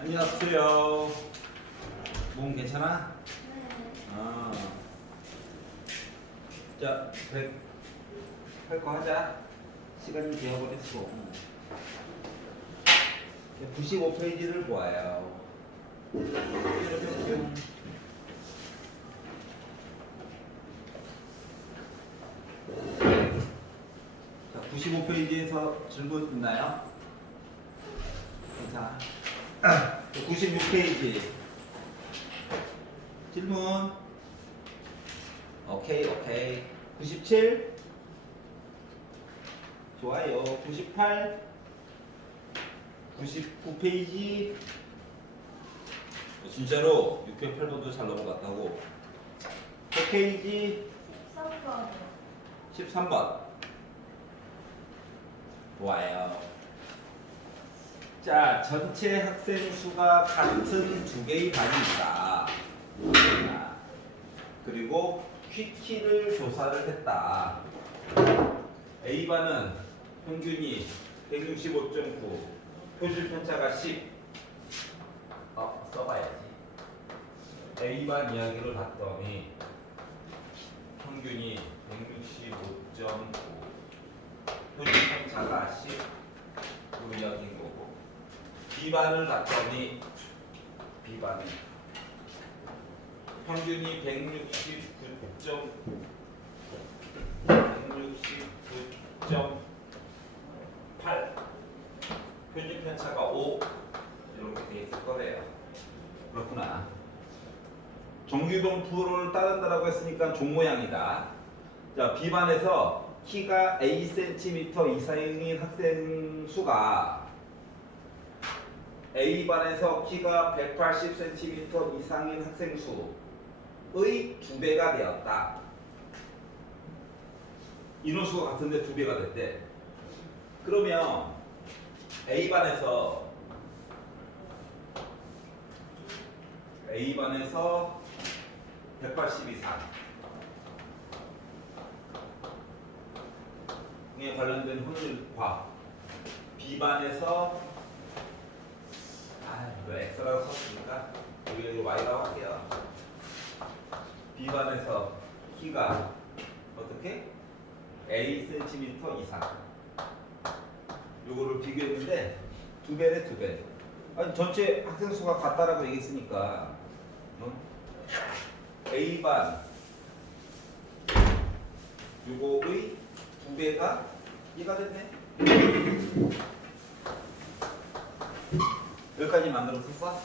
안녕하세요. 몸 괜찮아? 네. 아. 자, 100 할 거 하자. 시간이 되어버렸어. 95페이지를 보아요. 자, 95페이지에서 질문 있나요? 괜찮아. 96페이지 질문. 오케이. 97 좋아요. 98 99페이지 진짜로 608번도 잘 넘어갔다고. 4페이지 13번이요. 13번 좋아요. 자, 전체 학생 수가 같은 두 개의 반이 있다. 그리고 퀴키를 조사를 했다. A반은 평균이 165.9, 표준 편차가 10. 써봐야지. A반 이야기를 봤더니 평균이 165.9, 표준 편차가 10. 그 이야기인 거고. B반을 봤더니 B반은 평균이 169.8, 표준 편차가 5. 이렇게 돼 있을 거래요. 그렇구나. 정규동 프로를 따른다라고 했으니까 종 모양이다. 자, B반에서 키가 Acm 이상인 학생 수가 A반에서 키가 180cm 이상인 학생 수의 2배가 되었다. 인원수가 같은데 2배가 됐대. 그러면 A반에서 180 이상에 관련된 확률과 B반에서 이거 X라고 썼으니까 여기 Y라고 할게요. B반에서 키가 어떻게? Acm 이상. 요거를 비교했는데 2배네 2배. 아니 전체 학생 수가 같다라고 얘기했으니까 A반 요거의 2배가 얘가 됐네. 여기까지 만들었었어?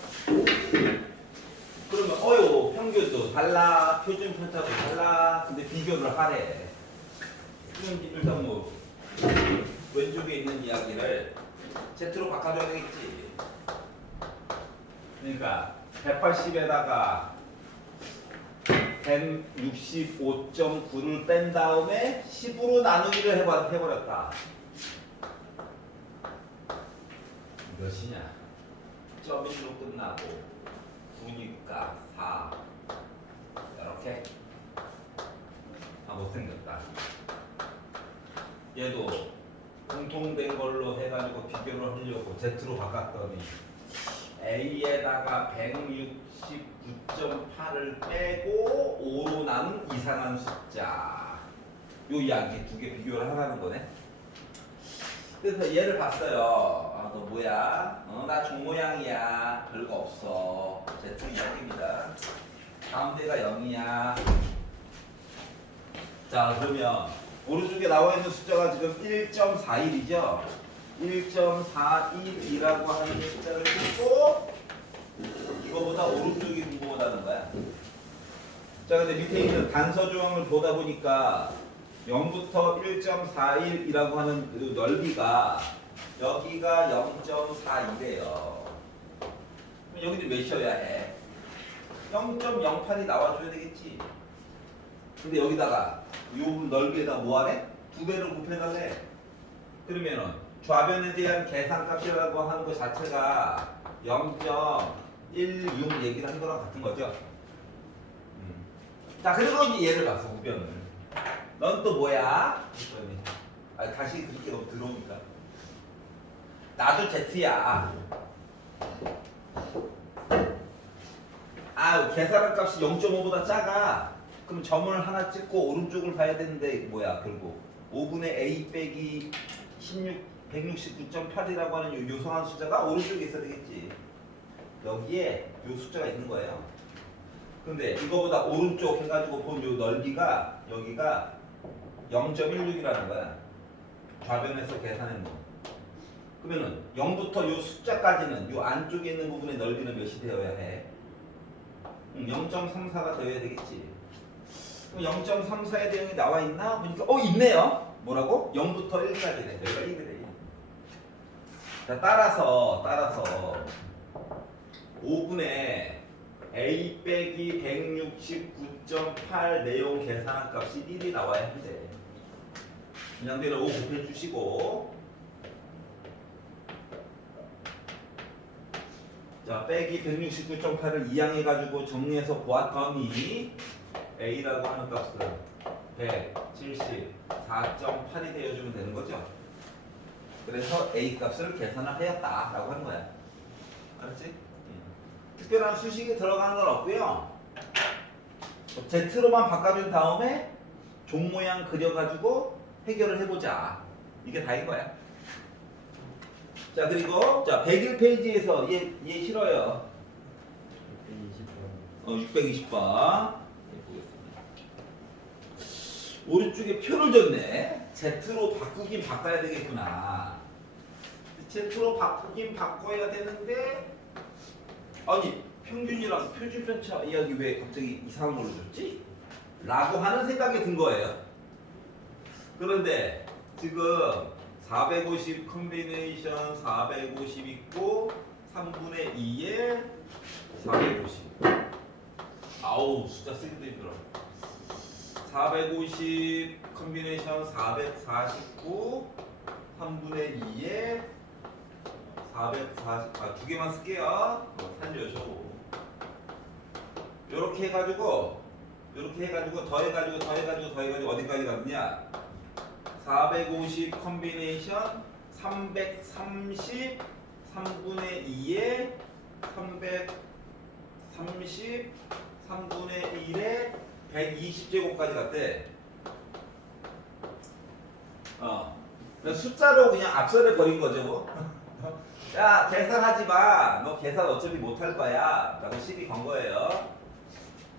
그러면 평균도 달라, 표준 편차도 달라. 근데 비교를 하래. 그럼 일단 뭐 왼쪽에 있는 이야기를 Z로 바꿔줘야 되겠지. 그러니까 180에다가 165.9를 뺀 다음에 10으로 나누기를 해버렸다. 몇이냐? 점 1로 끝나고 9니까 4. 이렇게 못생겼다. 얘도 공통된 걸로 해가지고 비교를 하려고 Z로 바꿨더니 A에다가 169.8을 빼고 5로 나눈 이상한 숫자. 요 이야기 2개 비교를 하라는 거네. 그래서 얘를 봤어요. 너 뭐야? 나 종모양이야. 별거 없어. Z 이야기입니다. 가운데가 0이야. 자, 그러면 오른쪽에 나와 있는 숫자가 지금 1.41이죠? 1.41이라고 하는 숫자를 찍고 이거보다 오른쪽이 궁금하다는 거야. 자, 근데 밑에 있는 단서 조항을 보다 보니까 0부터 1.41이라고 하는 그 넓이가 여기가 0.41이래요. 여기도 몇이어야 해? 0.08이 나와줘야 되겠지. 근데 여기다가 이 넓이에다 뭐 하래? 2배를 곱해달래. 그러면은 좌변에 대한 계산값이라고 하는 것 자체가 0.16 얘기를 한 거랑 같은 거죠. 자, 그리고 이제 얘를 봤어, 우변을. 넌 또 뭐야? 다시 그렇게 너무 들어오니까. 나도 Z야. 아, 계산한 값이 0.5보다 작아. 그럼 점을 하나 찍고 오른쪽을 봐야 되는데 뭐야 결국 5분의 a 빼기 169.8이라고 하는 요 요상한 숫자가 오른쪽에 있어야 되겠지. 여기에 요 숫자가 있는 거예요. 근데 이거보다 오른쪽 해가지고 본 요 넓이가 여기가 0.16이라는 거야. 좌변에서 계산해 놓은. 그러면은 0부터 요 숫자까지는 요 안쪽에 있는 부분의 넓이는 몇이 되어야 해? 0.34가 되어야 되겠지. 그럼 0.34의 대응이 나와 있나? 보니까 있네요. 뭐라고? 0부터 1까지네. 여기가 1이래. 자, 따라서 5분의 a 빼기 169.8 내용 계산한 값이 1이 나와야 돼. 그냥대로 5 곱해 주시고, 자, 빼기 169.8을 이항해가지고 정리해서 보았더니 a라고 하는 값은 174.8이 되어주면 되는 거죠. 그래서 a 값을 계산을 하였다라고 하는 거야. 알았지? 특별한 수식이 들어가는 건 없고요. Z로만 바꿔준 다음에 종 모양 그려가지고 해결을 해보자. 이게 다인 거야. 자, 그리고 자 101페이지에서 얘 싫어요. 620번. 오른쪽에 표를 줬네. Z로 바꾸긴 바꿔야 되겠구나. Z로 바꾸긴 바꿔야 되는데 아니 평균이랑 표준 편차 이야기 왜 갑자기 이상한 걸로 줬지? 라고 하는 생각이 든 거예요. 그런데 지금 450 컨비네이션 450 있고 3분의 2에 450. 아우 숫자 쓰기도 힘들어. 450 컨비네이션 449 3분의 2에 440. 두 개만 쓸게요. 살려줘. 요렇게 해가지고 더해가지고 어디까지 갔느냐? 450 컨비네이션 330 3분의 2에 330 3분의 1에 120제곱까지 갔대. 숫자로 그냥 앞선에 버린 거죠. 야, 계산하지 마. 너 계산 어차피 못할 거야. 라고 시비 건 거예요.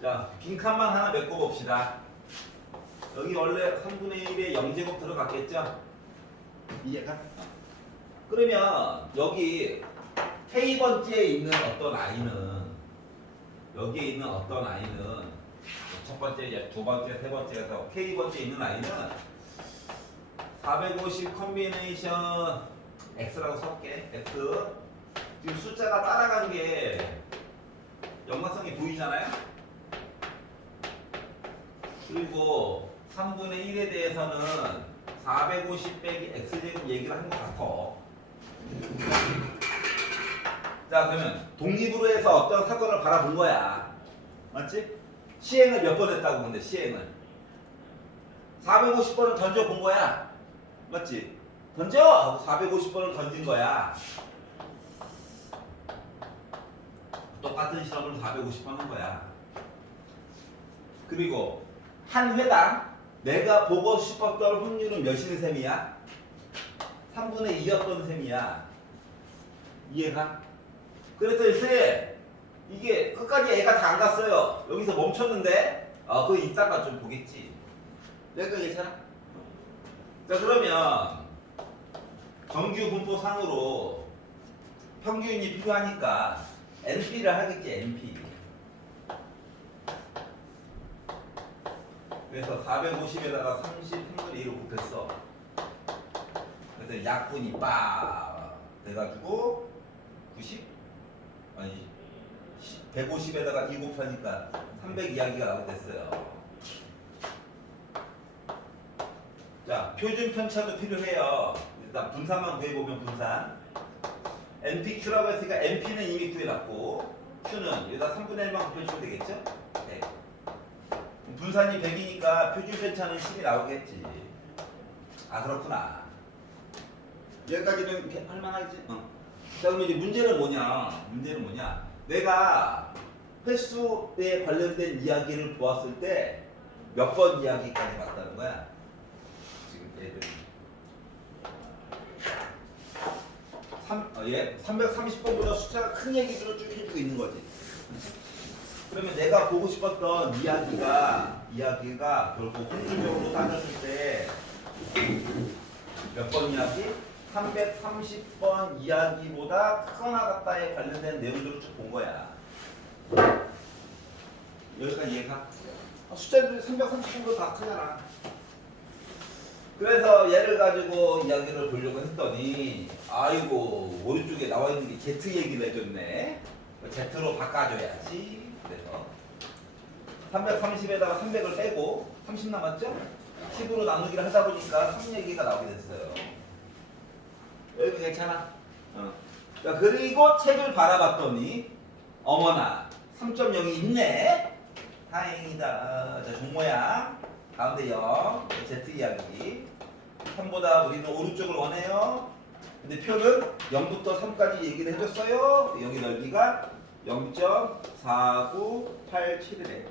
자, 빈칸만 하나 메꿔 봅시다. 여기 원래 3분의 1에 0제곱 들어갔겠죠? 이해가? 그러면 여기 K번째에 있는 어떤 아이는 여기에 있는 어떤 아이는 첫 번째, 두 번째, 세 번째에서 K번째에 있는 아이는 450 컨비네이션 X라고 쓸게. X. 지금 숫자가 따라간 게 연관성이 보이잖아요? 그리고 3분의 1에 대해서는 450 빼기 X제곱 얘기를 한 것 같아. 자, 그러면 독립으로 해서 어떤 사건을 바라본 거야. 맞지? 시행을 몇 번 했다고 근데 시행을 450번을 던져본 거야. 맞지? 던져! 하고 450번을 던진 거야. 똑같은 실험을 450번 한 거야. 그리고 한 회당 내가 보고 싶었던 확률은 몇인 셈이야? 3분의 2였던 셈이야. 이해가? 그래서 글쎄 이게 끝까지 애가 다 안 갔어요. 여기서 멈췄는데 그거 이따가 좀 보겠지. 여기까지 괜찮아? 자, 그러면 정규 분포상으로 평균이 필요하니까 NP를 하겠지. NP. 그래서 450에다가 33분의 1을 곱했어. 그래서 약분이 빠 돼가지고 90? 아니 150에다가 2 곱하니까 300 이야기가 나오게 됐어요. 자, 표준 편차도 필요해요. 일단 분산만 구해보면 분산. NPQ라고 했으니까 NP는 이미 구해놨고 Q는 여기다 3분의 1만 곱해주면 되겠죠? 네. 분산이 100이니까 표준 편차는 10이 나오겠지. 아, 그렇구나. 여기까지는 이렇게 할만하지? 자, 그럼 이제 문제는 뭐냐? 문제는 뭐냐? 내가 횟수에 관련된 이야기를 보았을 때 몇 번 이야기까지 봤다는 거야? 지금 얘들이. 330번보다 숫자가 큰 얘기들을 쭉 해주고 있는 거지. 그러면 내가 보고 싶었던 이야기가 결국 확률적으로 따졌을 때 몇 번 이야기? 330번 이야기보다 크거나 같다에 관련된 내용들을 쭉 본 거야. 여기까지 이해가? 숫자들이 330번보다 다 크잖아. 그래서 얘를 가지고 이야기를 보려고 했더니 아이고 오른쪽에 나와 있는 게 Z 얘기를 해줬네. Z로 바꿔줘야지. 그래서 330에다가 300을 빼고 30 남았죠? 10으로 나누기를 하다 보니까 3 얘기가 나오게 됐어요. 여기 괜찮아? 자, 그리고 책을 바라봤더니 어머나 3.0이 있네. 다행이다. 자, 종모양 가운데 0 Z 이야기 3보다 우리는 오른쪽을 원해요. 근데 표는 0부터 3까지 얘기를 해줬어요. 여기 넓이가 0.4987이래.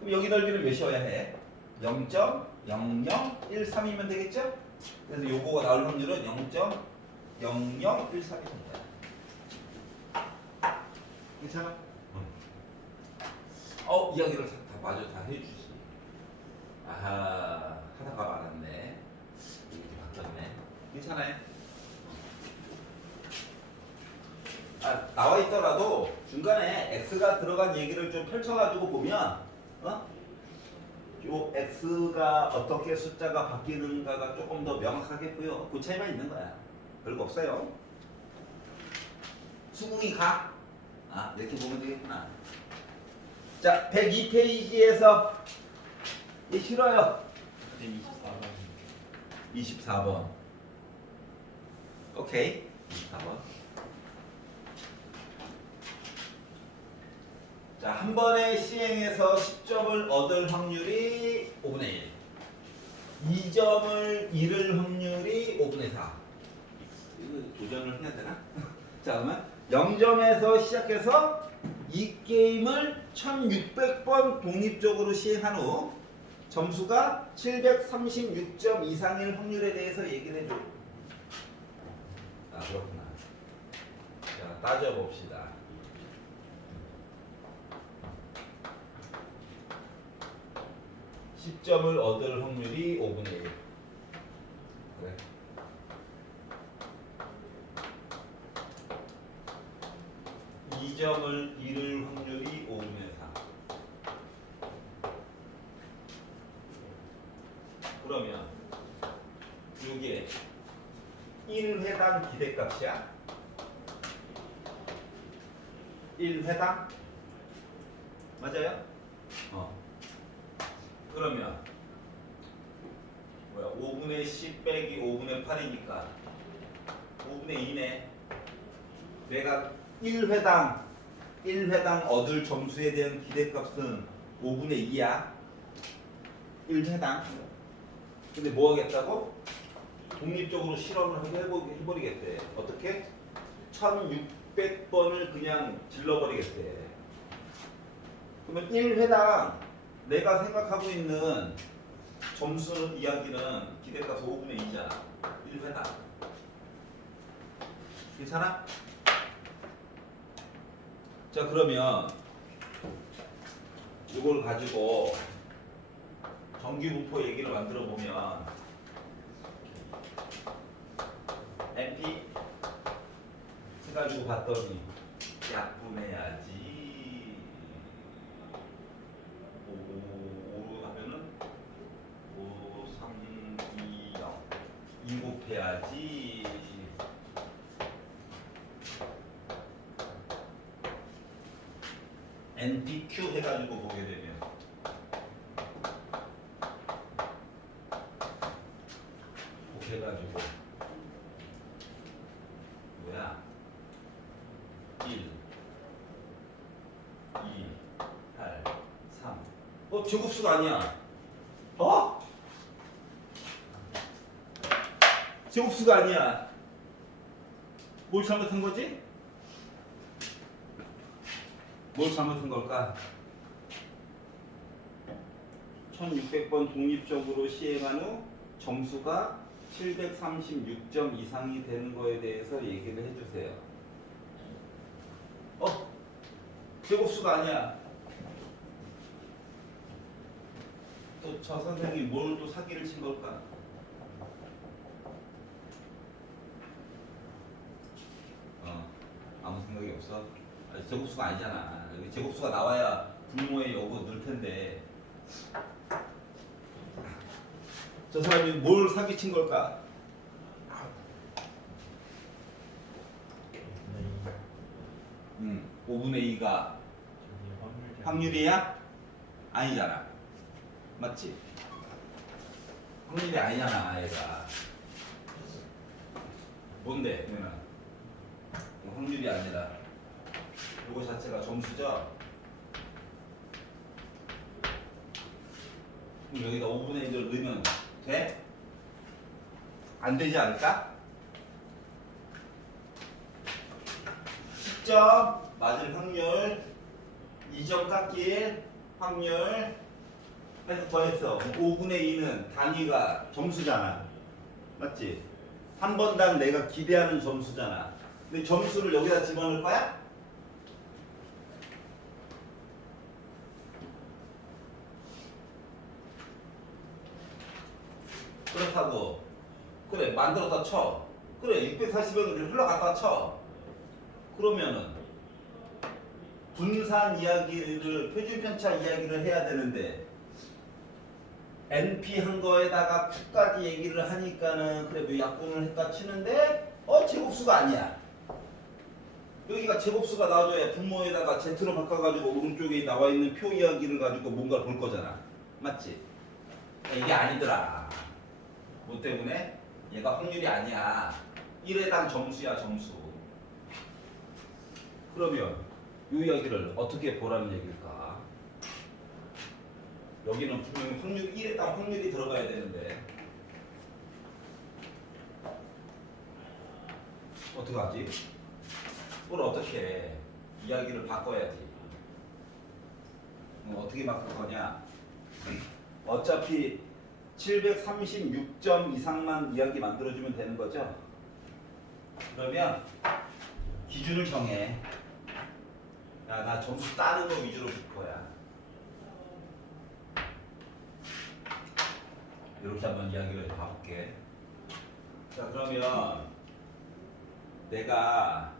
그럼 여기 넓이는 몇이어야 해? 0.0013이면 되겠죠? 그래서 요거가 나올 확률은 0.0013이 된다. 괜찮아? 이야기를 다 마저 다 해주지. 아하, 하다가 말았네. 이렇게 바뀌었네. 괜찮아요? 나와 있더라도 중간에 X가 들어간 얘기를 좀 펼쳐가지고 보면, 요 X가 어떻게 숫자가 바뀌는가가 조금 더 명확하게 보여. 그 차이만 있는 거야. 별거 없어요. 수긍이 가? 이렇게 보면 되겠구나. 자, 102페이지에서 싫어요. 24번. 오케이. 24번. 자, 한 번의 시행에서 10점을 얻을 확률이 5분의 1. 2점을 잃을 확률이 5분의 4. 이거 도전을 해야 되나? 자, 그러면 0점에서 시작해서 이 게임을 1600번 독립적으로 시행한 후 점수가 736점 이상일 확률에 대해서 얘기를 해줘. 그렇구나. 자, 따져봅시다. 10점을 얻을 확률이 5분의 1. 그래. 이 점을 잃을 확률이 5분의 4. 그러면 이게 1회당 기대값이야. 1회당? 맞아요? 그러면 5분의 10 빼기 5분의 8이니까 5분의 2네. 내가 1회당 얻을 점수에 대한 기대값은 5분의 2야. 1회당. 근데 뭐 하겠다고? 독립적으로 실험을 해버리겠대. 어떻게? 1600번을 그냥 질러버리겠대. 그러면 1회당 내가 생각하고 있는 점수 이야기는 기대값 5분의 2잖아. 1회당. 괜찮아? 자, 그러면 이걸 가지고 정규분포 얘기를 만들어 보면 NP 해가지고 봤더니 약분해야지. 5로 하면은 5, 3, 2, 0 2 곱해야지. NPQ 해가지고 보게 되면 곱해가지고 뭐야? 1, 2, 8, 3. 제곱수가 아니야. 제곱수가 아니야. 뭘 잘못한 거지? 뭘 잘못한 걸까? 1600번 독립적으로 시행한 후 점수가 736점 이상이 되는 거에 대해서 얘기를 해주세요. 제곱수가 아니야. 또 저 선생님이 뭘 또 사기를 친 걸까? 아무 생각이 없어. 제곱수가 아니잖아. 여기 제곱수가 나와야 분모의 여부 넣을 텐데. 저 사람이 뭘 사기친 걸까? 5분의 2가 확률이야? 아니잖아. 맞지? 확률이 아니잖아, 얘가. 뭔데, 얘는? 확률이 아니라. 이거 자체가 점수죠? 그럼 여기다 5분의 1을 넣으면 돼? 안 되지 않을까? 10점 맞을 확률, 2점 깎일 확률 해서 더했어. 5분의 2는 단위가 점수잖아. 맞지? 한 번당 내가 기대하는 점수잖아. 근데 점수를 여기다 집어넣을 거야? 그렇다고. 그래, 만들었다 쳐. 그래, 640원을 흘러갔다 쳐. 그러면은 분산 이야기를, 표준편차 이야기를 해야 되는데 NP 한 거에다가 Q까지 얘기를 하니까는 그래 뭐 약분을 했다 치는데 제곱수가 아니야. 여기가 제곱수가 나와줘야 분모에다가 Z로 바꿔가지고 오른쪽에 나와 있는 표 이야기를 가지고 뭔가를 볼 거잖아. 맞지? 이게 아니더라. 뭐 때문에? 얘가 확률이 아니야. 1회당 점수야, 점수. 그러면 이 이야기를 어떻게 보라는 얘기일까? 여기는 분명히 확률 1회당 확률이 들어가야 되는데 어떻게 하지? 그걸 어떻게 해? 이야기를 바꿔야지. 어떻게 바꿀 거냐? 어차피 736점 이상만 이야기 만들어주면 되는 거죠? 그러면 기준을 정해. 야, 나 점수 따는 거 위주로 줄 거야. 이렇게 한번 이야기를 해볼게. 자, 그러면 내가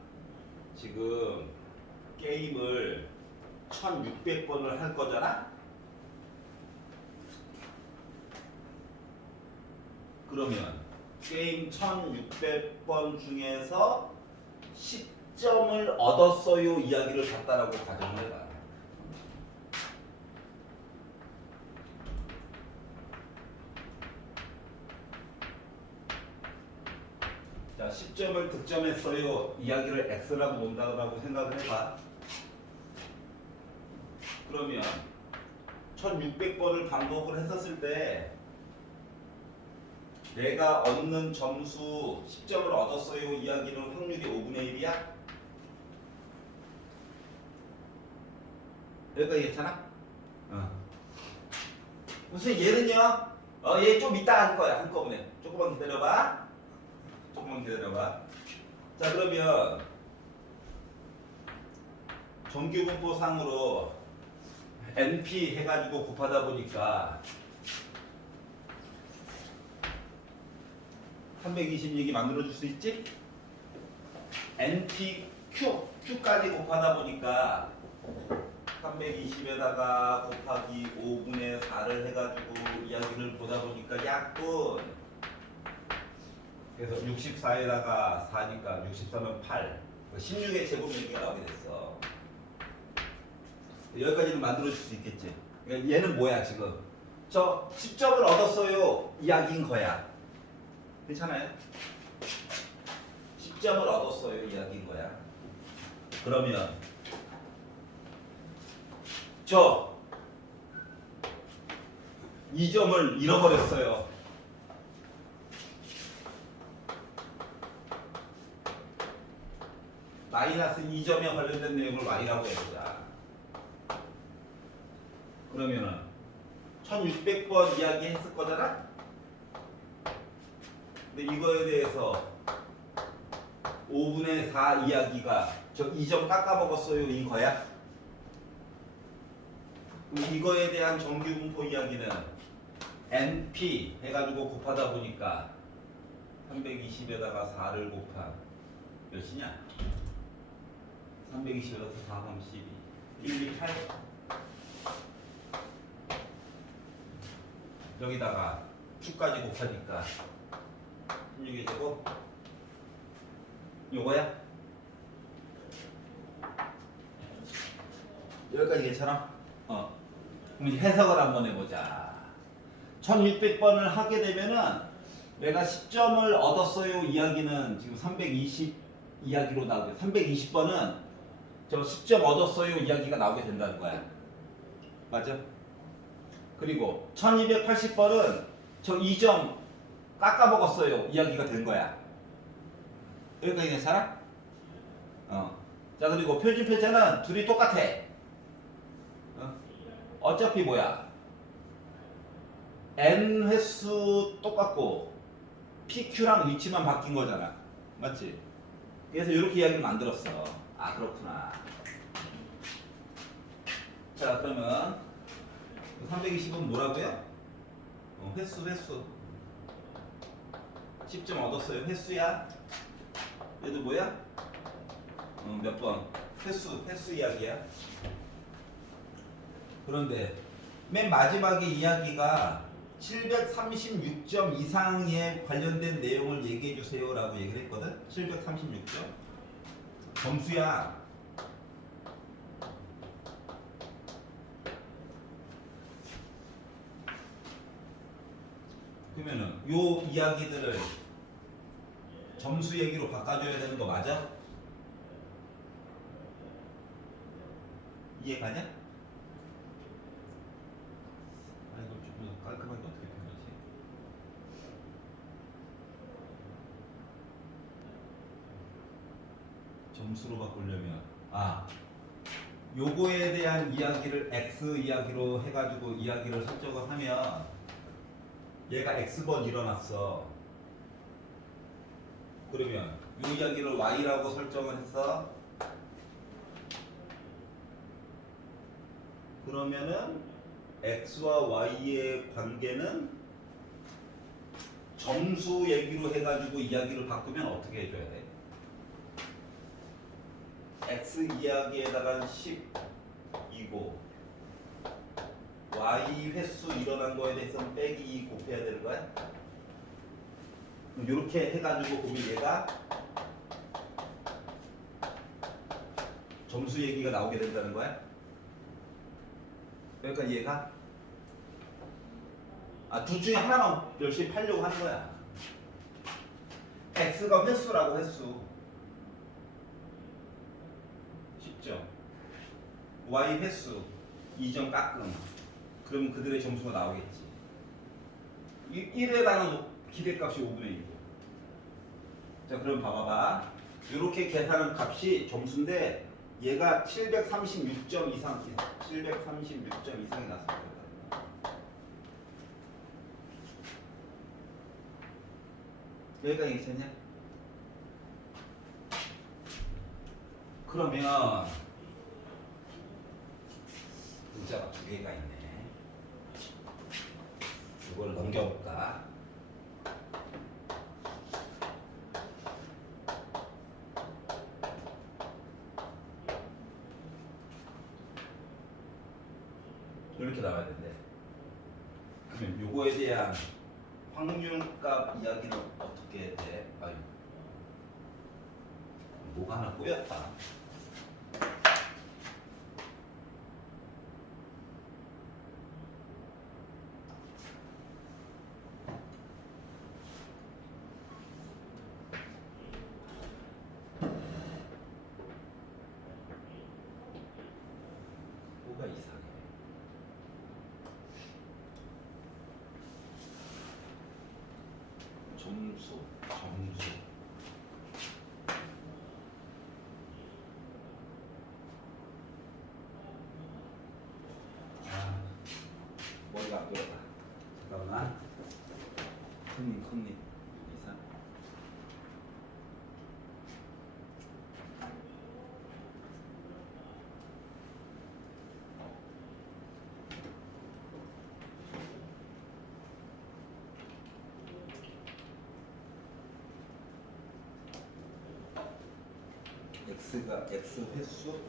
지금 게임을 1600번을 할 거잖아? 그러면 게임 1600번 중에서 10점을 얻었어요 이야기를 갖다라고 가정을 해봐. 자, 10점을 득점했어요 이야기를 X라고 논다고 생각을 해봐. 그러면 1600번을 반복을 했었을 때 내가 얻는 점수 10점을 얻었어요 이야기는 확률이 5분의 1이야? 여기까지 괜찮아? 무슨 얘는요? 얘 좀 이따 할 거야 한꺼번에. 조금만 기다려봐. 조금만 기다려봐. 자, 그러면 정규분포상으로 NP 해가지고 곱하다 보니까 326이 만들어줄 수 있지? NP Q까지 곱하다 보니까 320에다가 곱하기 5분의 4를 해가지고 이야기를 보다 보니까 약분. 그래서 64에다가 4니까 64면 8. 16의 제곱 얘기가 나오게 됐어. 여기까지는 만들어줄 수 있겠지. 그러니까 얘는 뭐야 지금? 저 10점을 얻었어요 이야기인 거야. 괜찮아요? 10점을 얻었어요 이야기인 거야. 그러면 저 2점을 잃어버렸어요. 마이너스 2점에 관련된 내용을 y라고 해보자. 그러면은 1600번 이야기 했을 거잖아? 근데 이거에 대해서 5분의 4 이야기가 저 2점 깎아먹었어요 이거야? 그럼 이거에 대한 정규분포 이야기는 NP 해가지고 곱하다 보니까 320에다가 4를 곱한 몇이냐? 320에다가 4, 3, 12 1, 2, 8 여기다가 q까지 곱하니까 16이 되고 요거야? 여기까지 괜찮아? 그럼 이제 해석을 한번 해보자. 1600번을 하게 되면은 내가 10점을 얻었어요 이야기는 지금 320 이야기로 나오게 320번은 저 10점 얻었어요 이야기가 나오게 된다는 거야. 맞아? 그리고 1280번은 저 2점 깎아먹었어요 이야기가 된 거야. 여기까지 괜찮아? 자 그리고 표준 표제는 둘이 똑같아. 어차피 뭐야? n 횟수 똑같고 PQ랑 위치만 바뀐 거잖아. 맞지? 그래서 이렇게 이야기를 만들었어. 아 그렇구나. 자 그러면 320은 뭐라고요? 횟수 10점 얻었어요. 횟수야. 얘도 뭐야? 몇 번? 횟수 이야기야. 그런데 맨 마지막에 이야기가 736점 이상에 관련된 내용을 얘기해 주세요 라고 얘기를 했거든. 736점 점수야. 그러면은 요 이야기들을 점수 얘기로 바꿔줘야 되는 거 맞아? 이해가냐? 아 이걸 좀 깔끔하게 어떻게 표현하지? 점수로 바꾸려면 요거에 대한 이야기를 x 이야기로 해가지고 이야기를 설정을 하면 얘가 x번 일어났어. 그러면 요 이야기를 y라고 설정을 했어. 그러면은 x와 y의 관계는 점수 얘기로 해가지고 이야기를 바꾸면 어떻게 해줘야 돼? x 이야기에다가 10이고 y 횟수 일어난 거에 대해서는 빼기 2 곱해야 되는 거야? 그럼 이렇게 해가지고 보면 얘가 점수 얘기가 나오게 된다는 거야? 그러니까 얘가 둘 중에 하나만 열심히 팔려고 하는 거야. x가 횟수라고 횟수 10점 y 횟수 2점 깎음. 그러면 그들의 점수가 나오겠지. 1에다는 기대값이 5분의 1이고. 자 그럼 봐봐봐. 이렇게 계산한 값이 점수인데 얘가 736점 이상 736점 이상이 났을 거야. 여기까지 괜찮냐? 그러면 문자가 두 개가 있네. 이걸 넘겨볼까? 이렇게 나와야 된대. 그러면 요거에 대한 확률값 이야기는 어떻게 돼? 아유, 뭐가 하나 꼬였다. 뭐가 이상해. 점수 x가 x 횟수를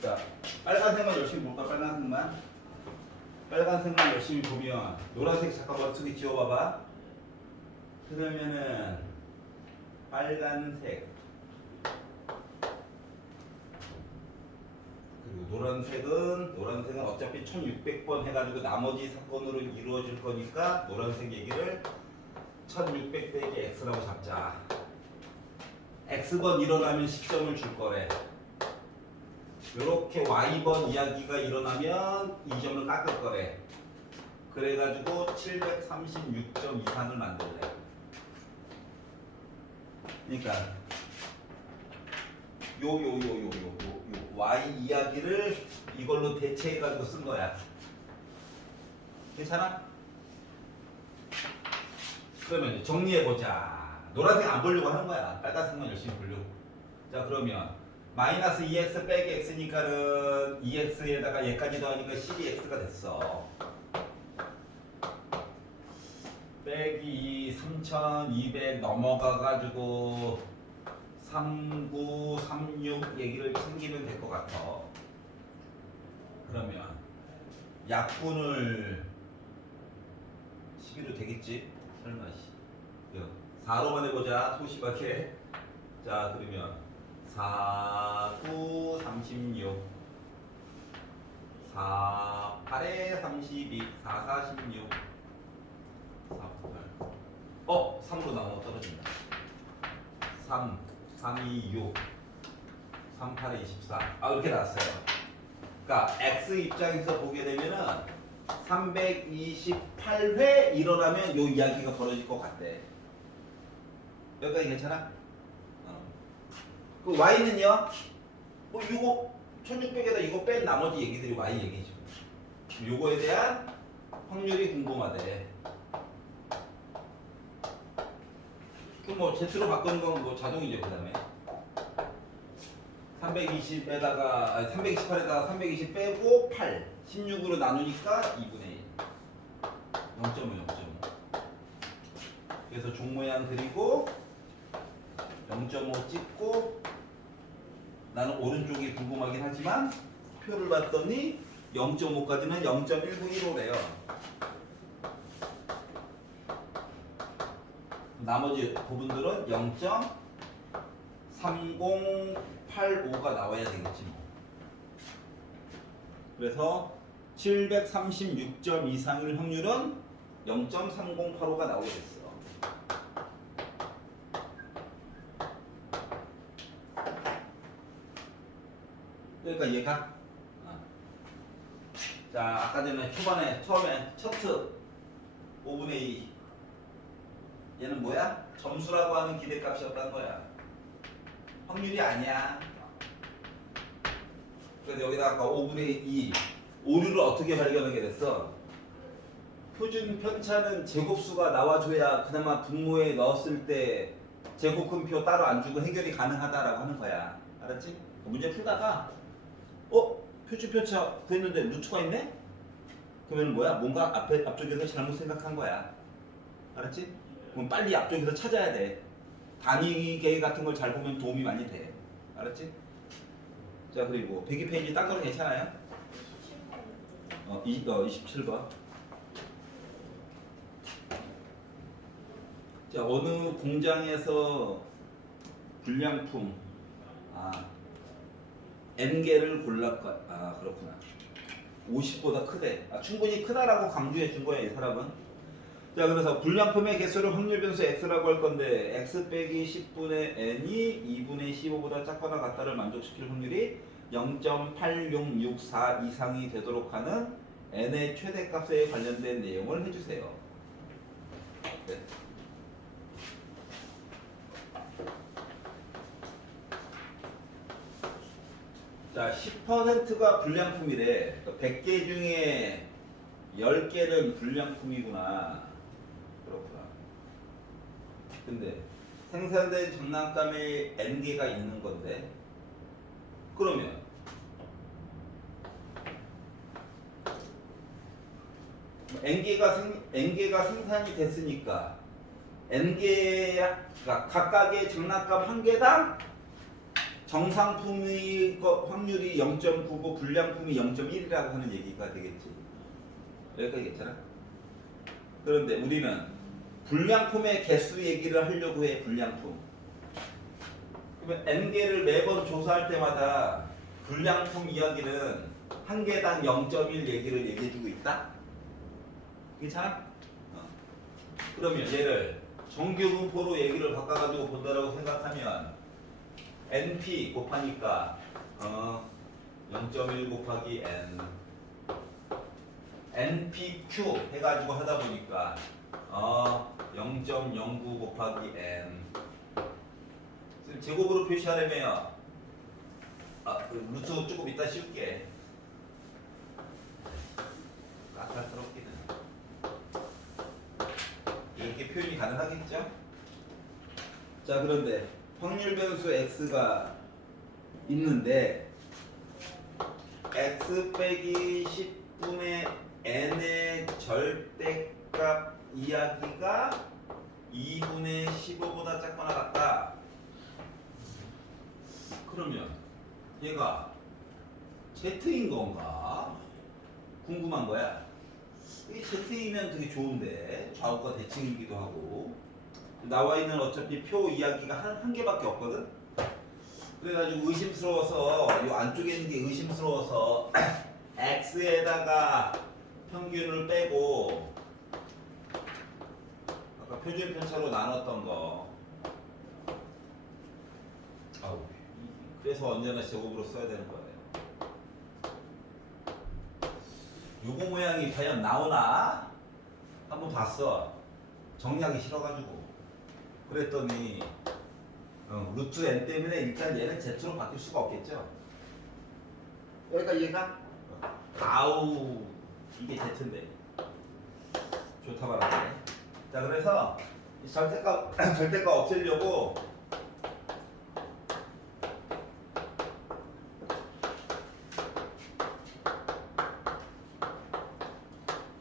자, 빨간색만 열심히 볼까? 빨간색만 열심히 보면 노란색 잠깐 머릿속에 지워봐봐. 그러면은 빨간색 그리고 노란색은 어차피 1600번 해가지고 나머지 사건으로 이루어질 거니까 노란색 얘기를 1600 빼기 x라고 잡자. x번 일어나면 10점을 줄 거래. 요렇게 y번 이야기가 일어나면 2점을 깎을 거래. 그래가지고 736점 이상을 만들래. 그러니까 요 y 이야기를 이걸로 대체해가지고 쓴 거야. 괜찮아? 그러면 정리해보자. 노란색 안 보려고 하는 거야. 빨간색만 열심히 보려고. 자, 그러면 마이너스 2x 빼기 x니까는 2x에다가 얘까지 더하니까 12x가 됐어. 빼기 3200 넘어가가지고 3936 얘기를 챙기면 될 것 같아. 그러면 약분을 12로 되겠지? 설마 4로만 해보자. 소심하게. 자, 그러면 4, 9, 36 4, 8에 32 4, 46 4, 8 3으로 나눠 떨어진다. 3, 3, 2, 6 3, 8에 24 이렇게 나왔어요. 그러니까 x 입장에서 보게 되면은 328회 일어나면 요 이야기가 벌어질 것 같대. 여기까지 괜찮아? 그 y는요? 뭐 이거 1600에다 이거 뺀 나머지 얘기들이 y 얘기죠. 요거에 대한 확률이 궁금하대. 그럼 뭐 z로 바꾸는 건 뭐 자동이죠. 그 다음에 320에다가 328에다가 320 빼고 8 16으로 나누니까 2분의 1 0.5 그래서 종 모양 그리고 0.5 찍고 나는 오른쪽이 궁금하긴 하지만 표를 봤더니 0.5까지는 0.195래요. 나머지 부분들은 0.3085가 나와야 되겠지 뭐. 그래서 736점 이상일 확률은 0.3085가 나오게 됐어. 그러니까 얘가 자, 아까 전에 처음에 첫트 5분의 2 얘는 뭐야? 점수라고 하는 기대값이었단 거야. 확률이 아니야. 그래서 여기다 아까 5분의 2 오류를 어떻게 발견하게 됐어? 표준 편차는 제곱수가 나와줘야 그나마 분모에 넣었을 때 제곱근표 따로 안 주고 해결이 가능하다라고 하는 거야. 알았지? 문제 풀다가 표준 편차 됐는데 루트가 있네? 그러면 뭐야? 뭔가 앞쪽에서 잘못 생각한 거야. 알았지? 그럼 빨리 앞쪽에서 찾아야 돼. 단위계 같은 걸 잘 보면 도움이 많이 돼. 알았지? 자, 그리고 102페이지 딴 거는 괜찮아요? 27번. 자, 어느 공장에서 불량품 N개를 골랐까? 그렇구나. 50보다 크대. 충분히 크다라고 강조해 준 거야, 이 사람은. 자, 그래서 불량품의 개수를 확률 변수 x라고 할 건데 x 빼기 10분의 n이 2분의 15보다 작거나 같다를 만족시킬 확률이 0.8664 이상이 되도록 하는 n의 최대값에 관련된 내용을 해주세요. 네. 자, 10%가 불량품이래. 100개 중에 10개는 불량품이구나. 그렇구나. 근데 생산된 장난감에 N개가 있는 건데 그러면 N개가 생산이 됐으니까 n개 그러니까 각각의 장난감 한 개당 정상품의 확률이 0.99, 불량품이 0.1이라고 하는 얘기가 되겠지. 여기까지 괜찮아? 그런데 우리는 불량품의 개수 얘기를 하려고 해. 불량품. 그러면 n개를 매번 조사할 때마다 불량품 이야기는 한 개당 0.1 얘기를 얘기해주고 있다? 괜찮아? 그러면 얘를 정규분포로 얘기를 바꿔가지고 본다라고 생각하면 NP 곱하니까 0.1 곱하기 N NPQ 해가지고 하다 보니까 0.09 곱하기 N 제곱으로 표시하려면 그 루트 조금 이따 씌울게. 까탈스럽기는 이렇게 표현이 가능하겠죠? 자, 그런데 확률 변수 x가 있는데 x 빼기 10분의 n의 절대값 이야기가 2분의 15보다 작거나 같다. 그러면 얘가 z인 건가? 궁금한 거야. 이 z이면 되게 좋은데 좌우가 대칭이기도 하고 나와 있는 어차피 표 이야기가 한 개밖에 없거든. 그래가지고 의심스러워서 이 안쪽에 있는 게 의심스러워서 x에다가 평균을 빼고 아까 표준 편차로 나눴던 거. 그래서 언제나 제곱으로 써야 되는 거예요. 요거 모양이 과연 나오나? 한번 봤어. 정리하기 싫어가지고. 그랬더니 루트 n 때문에 일단 얘는 z로 바뀔 수가 없겠죠. 그러니까 얘가 아우 이게 z인데 좋다 말하네. 자, 그래서 절대값 없애려고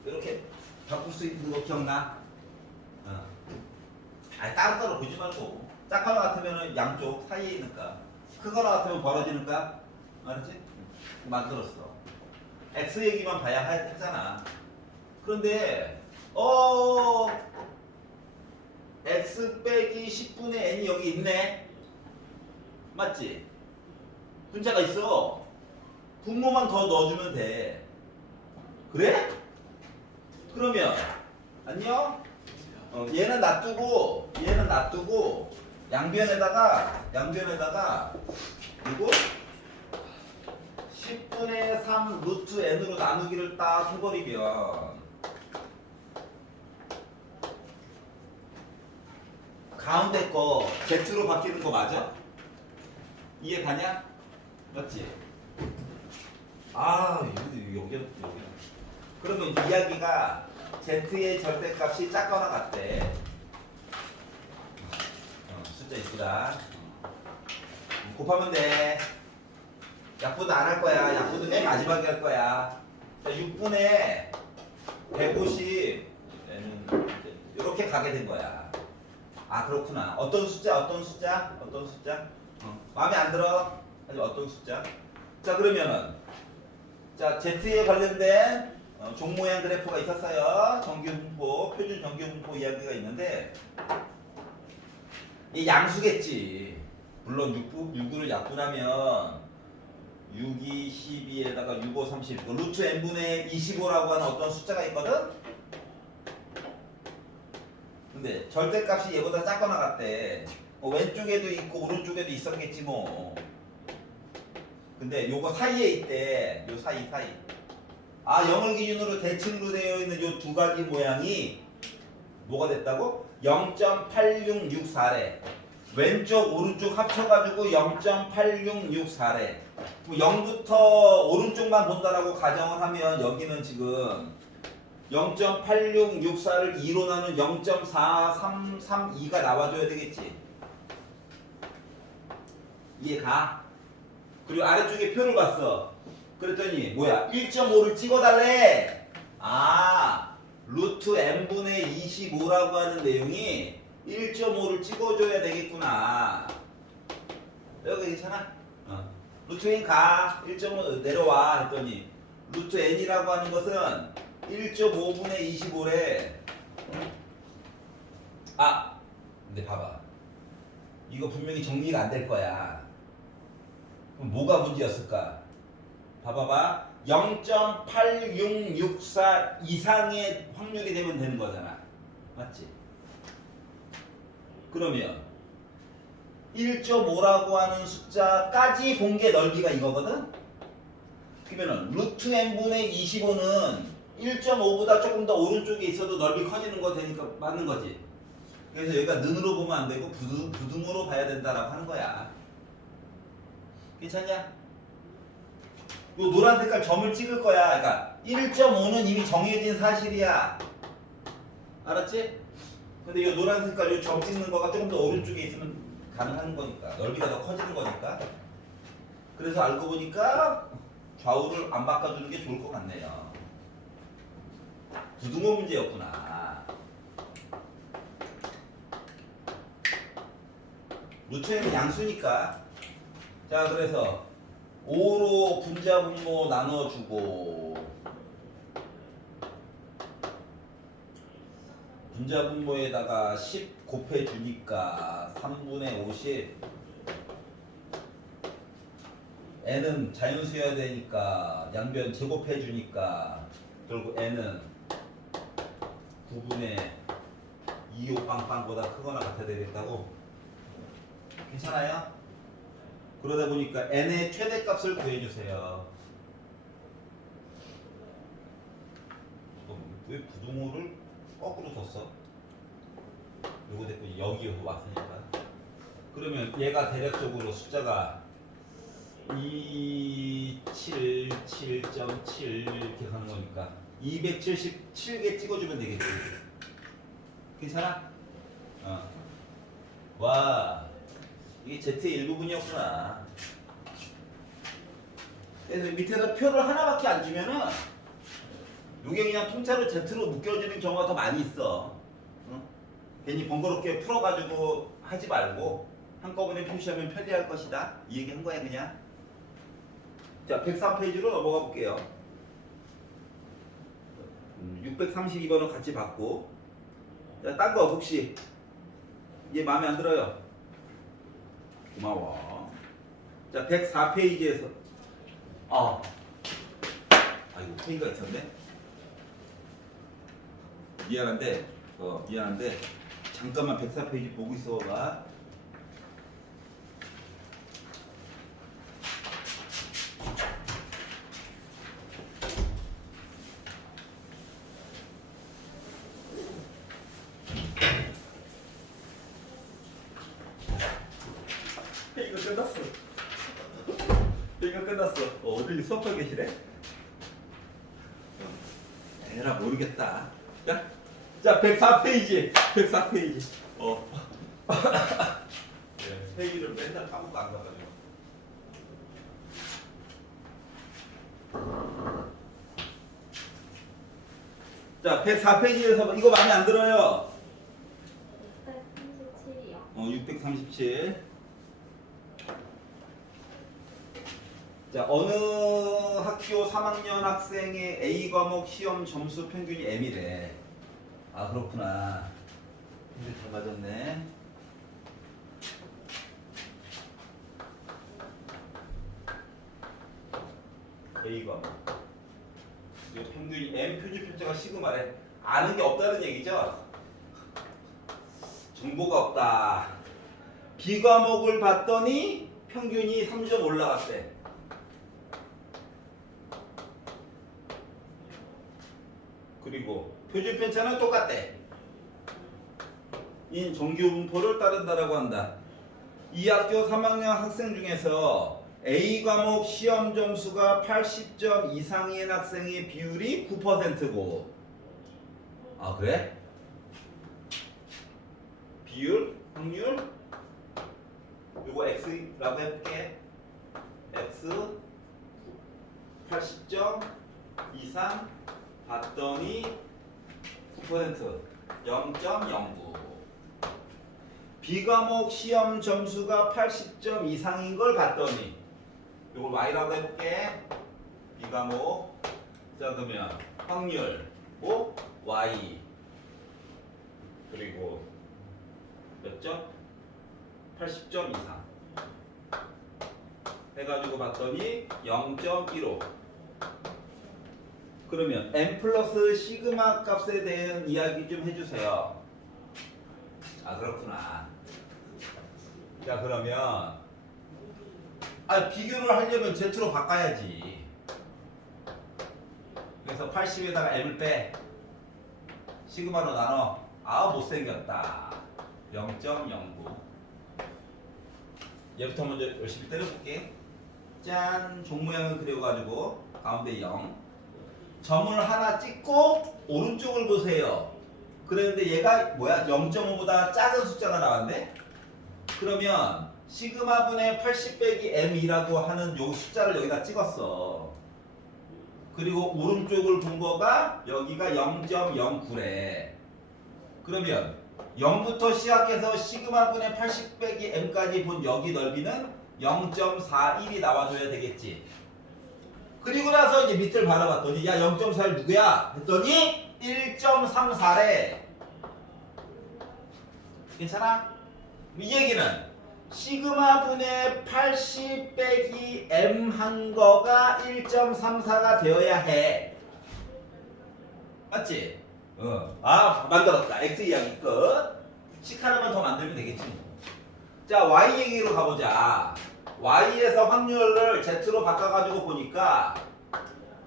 이렇게 바꿀 수 있는 거 기억나? 아니 따로따로 보지 말고 짝하나 같으면 양쪽 사이에 있는가, 크거나 같으면 벌어지는가, 알았지? 만들었어. x 얘기만 봐야 했잖아. 그런데 x 빼기 10분의 n이 여기 있네. 맞지? 분자가 있어. 분모만 더 넣어주면 돼. 그래? 그러면 안녕? 얘는 놔두고 양변에다가 그리고 10분의 3 루트 n으로 나누기를 딱 해버리면 가운데 거 z로 바뀌는 거 맞아? 이해 가냐? 맞지? 여기. 그러면 이야기가 z의 절대값이 작거나 같대. 숫자 이쁘다. 곱하면 돼. 약분은 안 할 거야. 약분은 맨 마지막에 할 거야. 자, 6분의 150 이렇게 가게 된 거야. 아, 그렇구나. 어떤 숫자? 마음에 안 들어? 아니, 어떤 숫자? 자, 그러면은 자, z에 관련된 종 모양 그래프가 있었어요. 정규분포, 표준 정규분포 이야기가 있는데 이 양수겠지. 물론 6을 약분하면 6, 2, 12에다가 6, 5, 30 루트 n분의 25라고 하는 어떤 숫자가 있거든? 근데 절대값이 얘보다 작거나 같대. 왼쪽에도 있고 오른쪽에도 있었겠지 뭐. 근데 요거 사이에 있대. 요 사이. 0을 기준으로 대칭으로 되어 있는 요 두 가지 모양이 뭐가 됐다고? 0.8664래. 왼쪽 오른쪽 합쳐가지고 0.8664래. 0부터 오른쪽만 본다라고 가정을 하면 여기는 지금 0.8664를 2로 나눈 0.4332가 나와줘야 되겠지. 이해가? 그리고 아래쪽에 표를 봤어. 그랬더니 뭐야? 1.5를 찍어달래. 루트 n분의 25라고 하는 내용이 1.5를 찍어줘야 되겠구나. 여기 괜찮아? 루트 n 가. 1.5 내려와 했더니 루트 n이라고 하는 것은 1.5분의 25래. 아, 근데 봐봐. 이거 분명히 정리가 안 될 거야. 그럼 뭐가 문제였을까? 봐봐봐. 0.8664 이상의 확률이 되면 되는 거잖아. 맞지? 그러면 1.5라고 하는 숫자까지 본 게 넓이가 이거거든? 그러면은 루트 n분의 25는 1.5보다 조금 더 오른쪽에 있어도 넓이 커지는 거 되니까 맞는 거지. 그래서 여기가 는으로 보면 안 되고 부등으로 봐야 된다라고 하는 거야. 괜찮냐? 요 노란 색깔 점을 찍을 거야. 그러니까 1.5는 이미 정해진 사실이야. 알았지? 근데 이 노란 색깔 요 점 찍는 거가 조금 더 오른쪽에 있으면 가능한 거니까. 넓이가 더 커지는 거니까. 그래서 알고 보니까 좌우를 안 바꿔주는 게 좋을 것 같네요. 부등호 문제였구나. 루트는 양수니까. 자, 그래서 5로 분자 분모 나눠주고 분자 분모에다가 10 곱해주니까 3분의 50. n은 자연수여야 되니까 양변 제곱해주니까 결국 n은 9분의 25 빵빵보다 크거나 같아야 되겠다고. 괜찮아요? 그러다 보니까 n의 최대값을 구해주세요. 왜 부등호를 거꾸로 뒀어? 요거 됐고 여기 왔으니까. 그러면 얘가 대략적으로 숫자가 277.7 이렇게 가는 거니까 277개 찍어주면 되겠지. 괜찮아? 와, 이게 Z의 일부분이었구나. 그래서 밑에서 표를 하나밖에 안 주면은 이게 그냥 통째로 Z로 묶여지는 경우가 더 많이 있어. 괜히 번거롭게 풀어가지고 하지 말고 한꺼번에 표시하면 편리할 것이다. 이 얘기 한 거야 그냥. 자, 103페이지로 넘어가 볼게요. 632번은 같이 받고. 자, 딴 거 혹시 얘 마음에 안 들어요? 고마워. 자, 104페이지에서 아이고 페이지가 있었네. 미안한데 잠깐만 104페이지 보고 있어봐. 이거 끝났어. 어디 수업하고 계시래? 에라 모르겠다. 자 104페이지. 104페이지. 회의를 맨날 까먹고 안 가가지고. 자 104페이지에서 이거 마음에 안 들어요? 637이요. 637. 자, 어느 학교 3학년 학생의 A 과목 시험 점수 평균이 M이래. 아, 그렇구나. 근데 잘 맞았네. A 과목. 이 평균이 M 표준 편차가 시그마래. 아는 게 없다는 얘기죠? 정보가 없다. B 과목을 봤더니 평균이 3점 올라갔대. 그리고 표준 편차는 똑같대. 인 정규 분포를 따른다라고 한다. 이 학교 3학년 학생 중에서 A 과목 시험 점수가 80점 이상인 학생의 비율이 9%고. 아, 그래? 비율, 확률, 요거 X라고 해볼게. X 80점 이상 봤더니 9% 0.09. B과목 시험 점수가 80점 이상인 걸 봤더니 이걸 Y라고 해볼게. B과목 자 그러면 확률 뭐 Y 그리고 몇 점? 80점 이상 해가지고 봤더니 0.15 그러면 n 플러스 시그마 값에 대한 이야기 좀 해주세요. 아 그렇구나. 자 그러면 비교를 하려면 Z로 바꿔야지. 그래서 80에다가 m을 빼 시그마로 나눠. 못생겼다. 0.09 얘부터 먼저 열심히 때려볼게. 짠! 종 모양을 그려가지고 가운데 0 점을 하나 찍고 오른쪽을 보세요. 그랬는데 얘가 뭐야? 0.5보다 작은 숫자가 나왔네? 그러면 시그마 분의 80 빼기 m이라고 하는 요 숫자를 여기다 찍었어. 그리고 오른쪽을 본 거가 여기가 0.09래. 그러면 0부터 시작해서 시그마 분의 80 빼기 m까지 본 여기 넓이는 0.41이 나와줘야 되겠지. 그리고 나서 이제 밑을 바라봤더니 야 0.41 누구야? 했더니 1.34래. 괜찮아? 이 얘기는 시그마 분의 80 빼기 m 한 거가 1.34가 되어야 해. 맞지? 만들었다. x 이야기 끝. 식 하나만 더 만들면 되겠지. 자, y 얘기로 가보자. y에서 확률을 z로 바꿔가지고 보니까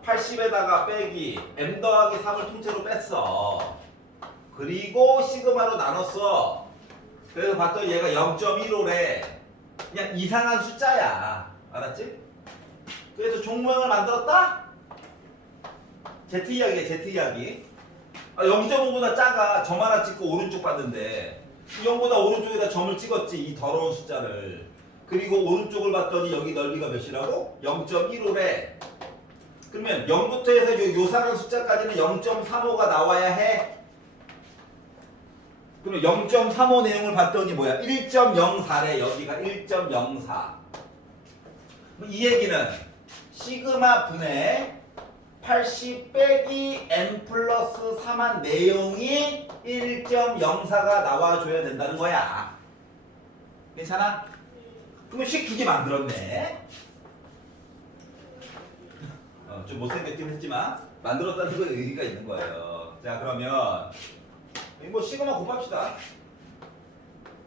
80에다가 빼기 m 더하기 3을 통째로 뺐어. 그리고 시그마로 나눴어. 그래서 봤더니 얘가 0.15래. 그냥 이상한 숫자야. 알았지? 그래서 종모양을 만들었다? Z 이야기야, Z 이야기. 0.5보다 작아. 점 하나 찍고 오른쪽 봤는데 0보다 오른쪽에다 점을 찍었지. 이 더러운 숫자를. 그리고 오른쪽을 봤더니 여기 넓이가 몇이라고? 0.15래. 그러면 0부터 해서 요상한 숫자까지는 0.35가 나와야 해. 그러면 0.35 내용을 봤더니 뭐야? 1.04래. 여기가 1.04. 이 얘기는 시그마 분의 80 빼기 m 플러스 3한 내용이 1.04가 나와줘야 된다는 거야. 괜찮아? 그러면 식 두 개 만들었네. 좀 못생겼긴 했지만 만들었다는 거에 의의가 있는 거예요. 자 그러면 뭐 시그마 곱합시다.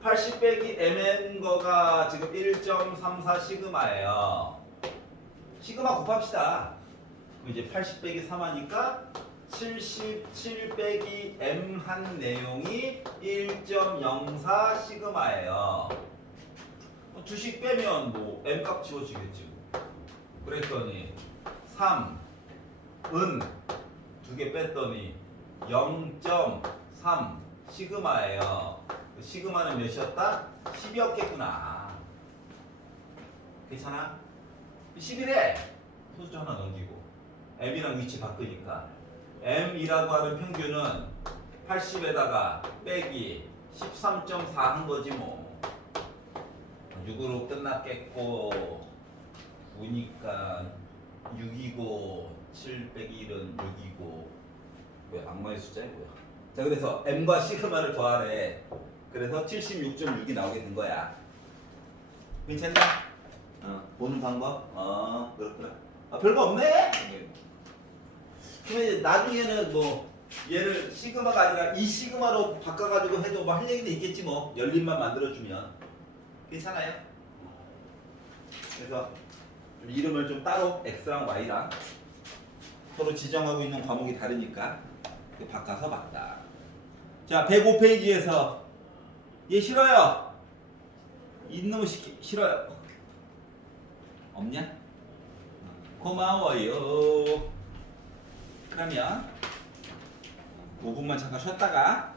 80 빼기 mn 거가 지금 1.34 시그마예요. 시그마 곱합시다. 이제 80 빼기 3하니까 77 빼기 m 한 내용이 1.04 시그마예요. 두식 빼면 뭐 m 값 지워지겠지. 그랬더니 3 은 두 개 뺐더니 0.3 시그마예요. 시그마는 몇이었다? 10이었겠구나. 괜찮아? 10이래. 소수점 하나 넘기고 m이랑 위치 바꾸니까 m이라고 하는 평균은 80에다가 빼기 13.4 한 거지 뭐. 6으로 끝났겠고 9니까 6이고 7 빼기 1은 6이고 왜 악마의 숫자야 뭐야. 자 그래서 m과 시그마를 더하래. 그래서 76.6이 나오게 된 거야. 괜찮나? 보는 방법? 그렇구나. 별거 없네? 그러면 나중에는 뭐 얘를 시그마가 아니라 이 시그마로 바꿔가지고 해도 뭐 할 얘기는 있겠지 뭐. 열림만 만들어주면. 괜찮아요? 그래서 좀 이름을 좀 따로 X랑 Y랑 서로 지정하고 있는 과목이 다르니까 바꿔서 봤다. 자 105페이지에서 얘 싫어요. 이놈 싫어요. 없냐? 고마워요. 그러면 5분만 잠깐 쉬었다가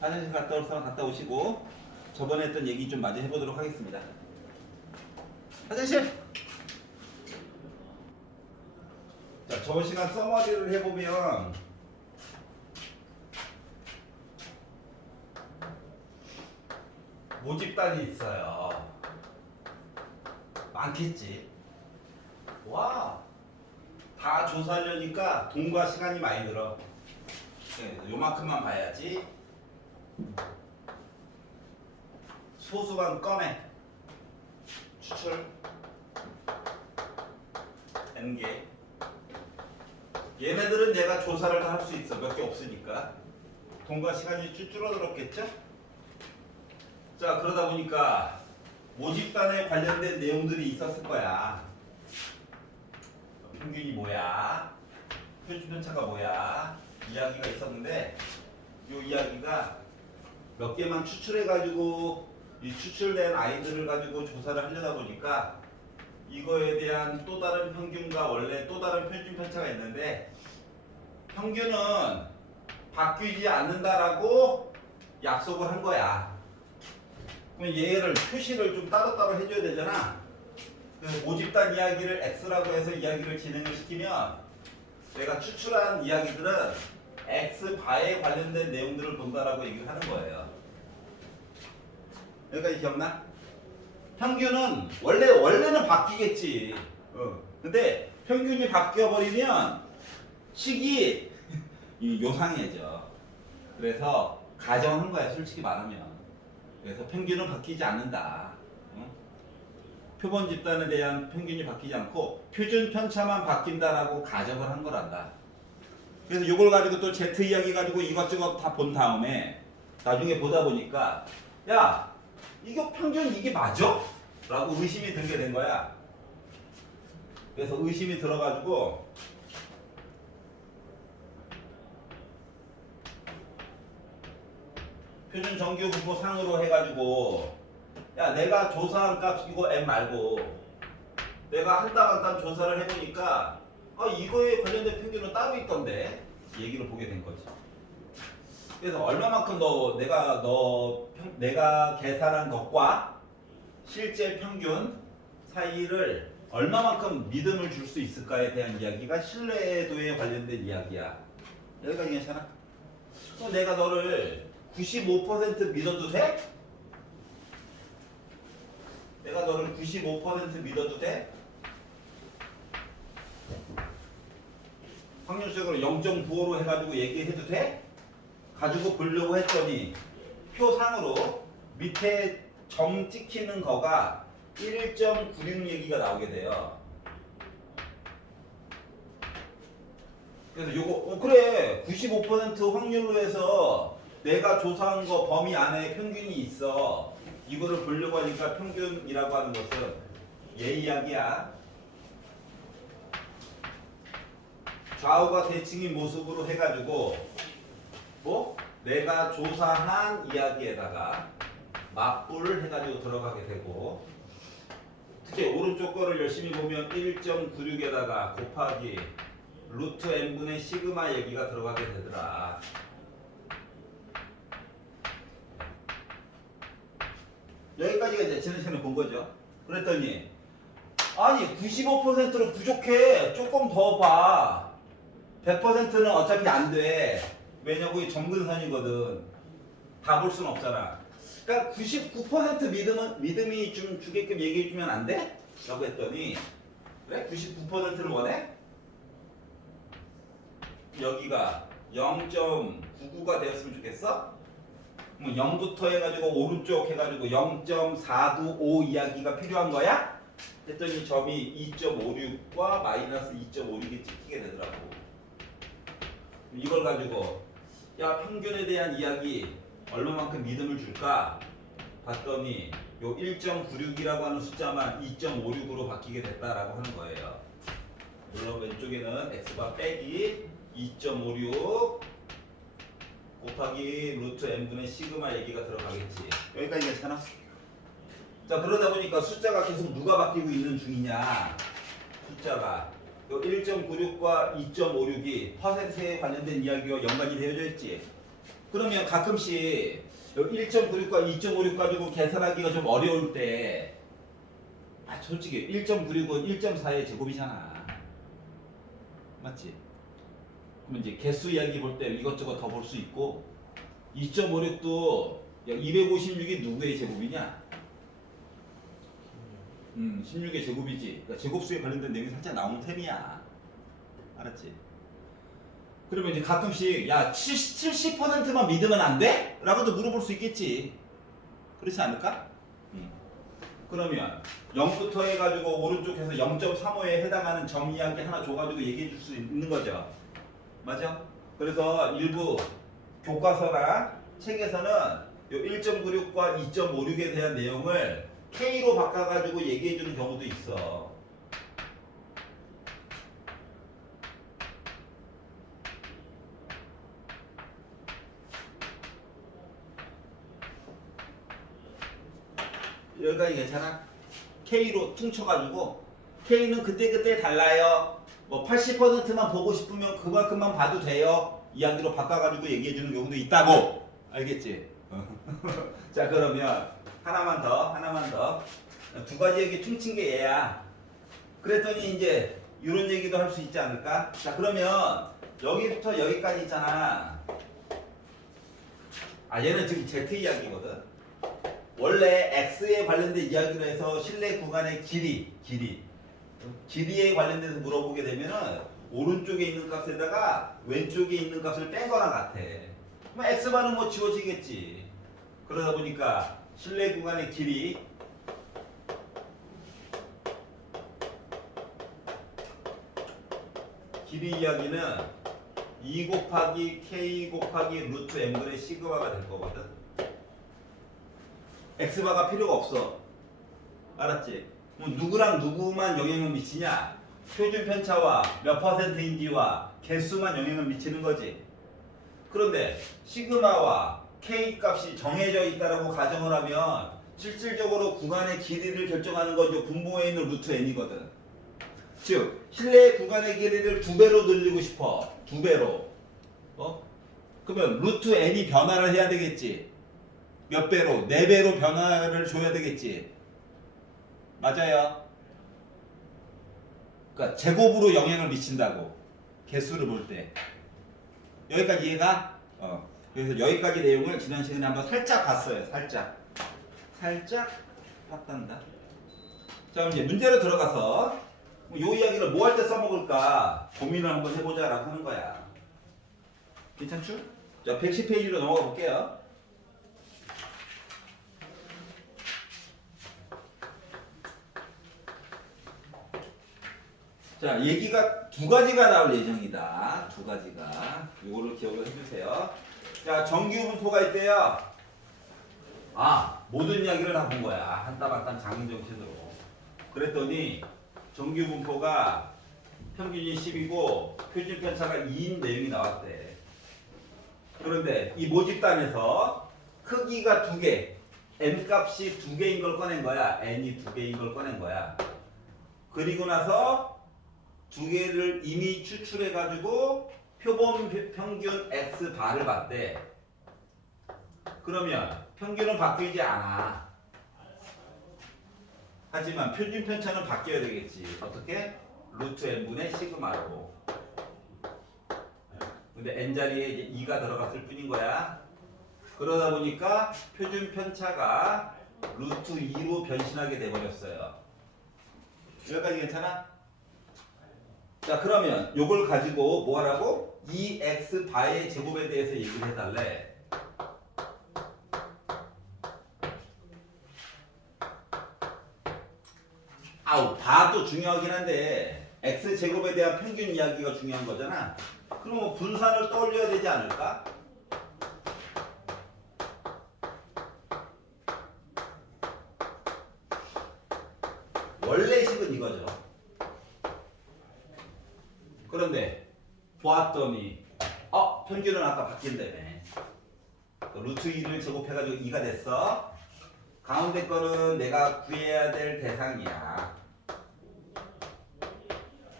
화장실 갔다 올 사람 갔다 오시고 저번에 했던 얘기 좀 마저 해보도록 하겠습니다. 화장실! 자, 저번 시간 서머리를 해보면 모집단이 있어요. 많겠지. 와, 다 조사하려니까 돈과 시간이 많이 들어. 그래서 요만큼만 봐야지. 소수만 꺼내. 추출. N개. 얘네들은 내가 조사를 다 할 수 있어. 몇 개 없으니까. 돈과 시간이 쭉 줄어들었겠죠? 자, 그러다 보니까 모집단에 관련된 내용들이 있었을 거야. 평균이 뭐야? 표준 편차가 뭐야? 이야기가 있었는데 이 이야기가 몇 개만 추출해가지고 이 추출된 아이들을 가지고 조사를 하려다 보니까 이거에 대한 또 다른 평균과 원래 또 다른 표준 편차가 있는데 평균은 바뀌지 않는다라고 약속을 한 거야. 그럼 얘를 표시를 좀 따로따로 해줘야 되잖아. 그래서 모집단 이야기를 X라고 해서 이야기를 진행을 시키면 내가 추출한 이야기들은 X바에 관련된 내용들을 본다라고 얘기를 하는 거예요. 여기까지 기억나? 평균은 원래는 바뀌겠지. 근데 평균이 바뀌어버리면 식이 요상해져. 그래서 가정한 거야, 솔직히 말하면. 그래서 평균은 바뀌지 않는다. 표본 집단에 대한 평균이 바뀌지 않고 표준 편차만 바뀐다라고 가정을 한 거란다. 그래서 이걸 가지고 또 Z 이야기 가지고 이것저것 다 본 다음에 나중에 보다 보니까 야, 이거 평균 이게 맞아? 라고 의심이 들게 된 거야. 그래서 의심이 들어가지고 표준 정규 분포 상으로 해가지고 야, 내가 조사한 값 이거 M 말고 내가 한 땀 한 땀 조사를 해보니까 이거에 관련된 평균은 따로 있던데 얘기를 보게 된 거지. 그래서 얼마만큼 내가 계산한 것과 실제 평균 사이를 얼마만큼 믿음을 줄 수 있을까에 대한 이야기가 신뢰도에 관련된 이야기야. 여기까지 괜찮아? 그럼 내가 너를 95% 믿어도 돼? 내가 너를 95% 믿어도 돼? 확률적으로 0.95로 해가지고 얘기해도 돼? 가지고 보려고 했더니 표상으로 밑에 점 찍히는 거가 1.96 얘기가 나오게 돼요. 그래서 요거 그래 95% 확률로 해서 내가 조사한 거 범위 안에 평균이 있어. 이거를 보려고 하니까 평균이라고 하는 것은 얘 이야기야. 좌우가 대칭인 모습으로 해가지고 뭐 내가 조사한 이야기에다가 맞불을 해가지고 들어가게 되고 특히 오른쪽 거를 열심히 보면 1.96에다가 곱하기 루트 n분의 시그마 얘기가 들어가게 되더라. 여기까지가 이제 지난 시간에 본 거죠. 그랬더니 아니 95%로 부족해. 조금 더 봐. 100%는 어차피 안 돼. 왜냐고 이 점근선이거든. 다 볼 수는 없잖아. 그러니까 99% 믿음이 좀 주게끔 얘기해 주면 안 돼? 라고 했더니 그래? 99%를 원해? 여기가 0.99가 되었으면 좋겠어? 뭐 0부터 해가지고 오른쪽 해가지고 0.495 이야기가 필요한 거야? 했더니 점이 2.56과 마이너스 2.56이 찍히게 되더라고. 이걸 가지고 야, 평균에 대한 이야기 얼마만큼 믿음을 줄까? 봤더니 요 1.96이라고 하는 숫자만 2.56으로 바뀌게 됐다라고 하는 거예요. 물론 왼쪽에는 x바 빼기 2.56 곱하기 루트 n분의 시그마 얘기가 들어가겠지. 여기까지 괜찮아? 자, 그러다 보니까 숫자가 계속 누가 바뀌고 있는 중이냐. 숫자가 요 1.96과 2.56이 퍼센트에 관련된 이야기와 연관이 되어져 있지. 그러면 가끔씩 1.96과 2.56 가지고 계산하기가 좀 어려울 때 솔직히 1.96은 1.4의 제곱이잖아. 맞지? 그러면 이제 개수 이야기 볼 때 이것저것 더 볼 수 있고 2.56도 256이 누구의 제곱이냐? 16의 제곱이지. 그러니까 제곱수에 관련된 내용이 살짝 나오는 셈이야. 알았지? 그러면 이제 가끔씩 야 70%만 믿으면 안 돼? 라고도 물어볼 수 있겠지. 그렇지 않을까? 그러면 0부터 해가지고 오른쪽에서 0.35에 해당하는 점 이야기 하나 줘가지고 얘기해 줄 수 있는 거죠. 맞아? 그래서 일부 교과서나 책에서는 요 1.96과 2.56에 대한 내용을 K로 바꿔가지고 얘기해 주는 경우도 있어. 여기까지 괜찮아? K로 퉁쳐가지고 K는 그때그때 달라요. 뭐 80%만 보고 싶으면 그만큼만 봐도 돼요. 이야기로 바꿔가지고 얘기해주는 경우도 있다고. 알겠지? 자, 그러면 하나만 더. 두 가지 얘기 퉁친 게 얘야. 그랬더니 이제 이런 얘기도 할 수 있지 않을까? 자, 그러면 여기부터 여기까지 있잖아. 얘는 지금 Z 이야기거든. 원래 X에 관련된 이야기로 해서 실내 구간의 길이에 관련돼서 물어보게 되면은 오른쪽에 있는 값에다가 왼쪽에 있는 값을 뺀거나 같아. 그럼 X바는 뭐 지워지겠지. 그러다 보니까 실내 구간의 길이 이야기는 2 곱하기 K 곱하기 루트 M분의 시그마가 될 거거든. X바가 필요가 없어. 알았지? 뭐 누구랑 누구만 영향을 미치냐? 표준 편차와 몇 %인지와 개수만 영향을 미치는 거지. 그런데 시그마와 K 값이 정해져 있다라고 가정을 하면 실질적으로 구간의 길이를 결정하는 건 분모에 있는 루트 n이거든. 즉 실내 구간의 길이를 2배로 늘리고 싶어. 2배로. 그러면 루트 n이 변화를 해야 되겠지. 몇 배로? 4배로 변화를 줘야 되겠지. 맞아요. 그러니까 제곱으로 영향을 미친다고. 개수를 볼 때. 여기까지 이해가? 그래서 여기까지 내용을 지난 시간에 한번 살짝 봤어요. 살짝 봤단다. 자, 그럼 이제 문제로 들어가서 이 이야기를 뭐 할 때 써먹을까 고민을 한번 해보자라고 하는 거야. 괜찮죠? 자, 110페이지로 넘어가 볼게요. 자, 얘기가 2가지가 나올 예정이다. 2가지가. 이거를 기억을 해주세요. 자, 정규분포가 있대요. 모든 이야기를 다 본 거야. 한 땀 한 땀 장인정신으로. 그랬더니 정규분포가 평균이 10이고 표준 편차가 2인 내용이 나왔대. 그런데 이 모집단에서 크기가 2개, n 값이 2개인 걸 꺼낸 거야. n이 2개인 걸 꺼낸 거야. 그리고 나서 2개를 이미 추출해가지고 표본 평균 x 바를 봤대. 그러면 평균은 바뀌지 않아. 하지만 표준 편차는 바뀌어야 되겠지. 어떻게? 루트 n분의 시그마로. 근데 n 자리에 이제 2가 들어갔을 뿐인 거야. 그러다 보니까 표준 편차가 루트 2로 변신하게 돼버렸어요. 여기까지 괜찮아? 자, 그러면 요걸 가지고 뭐 하라고? 2x 바의 제곱에 대해서 얘기를 해달래. 바도 중요하긴 한데 x 제곱에 대한 평균 이야기가 중요한 거잖아. 그럼 뭐 분산을 떠올려야 되지 않을까? 원래식은 이거죠. 그런데 보았더니 평균은 아까 바뀐다네. 루트 2를 제곱해가지고 2가 됐어. 가운데 거는 내가 구해야 될 대상이야.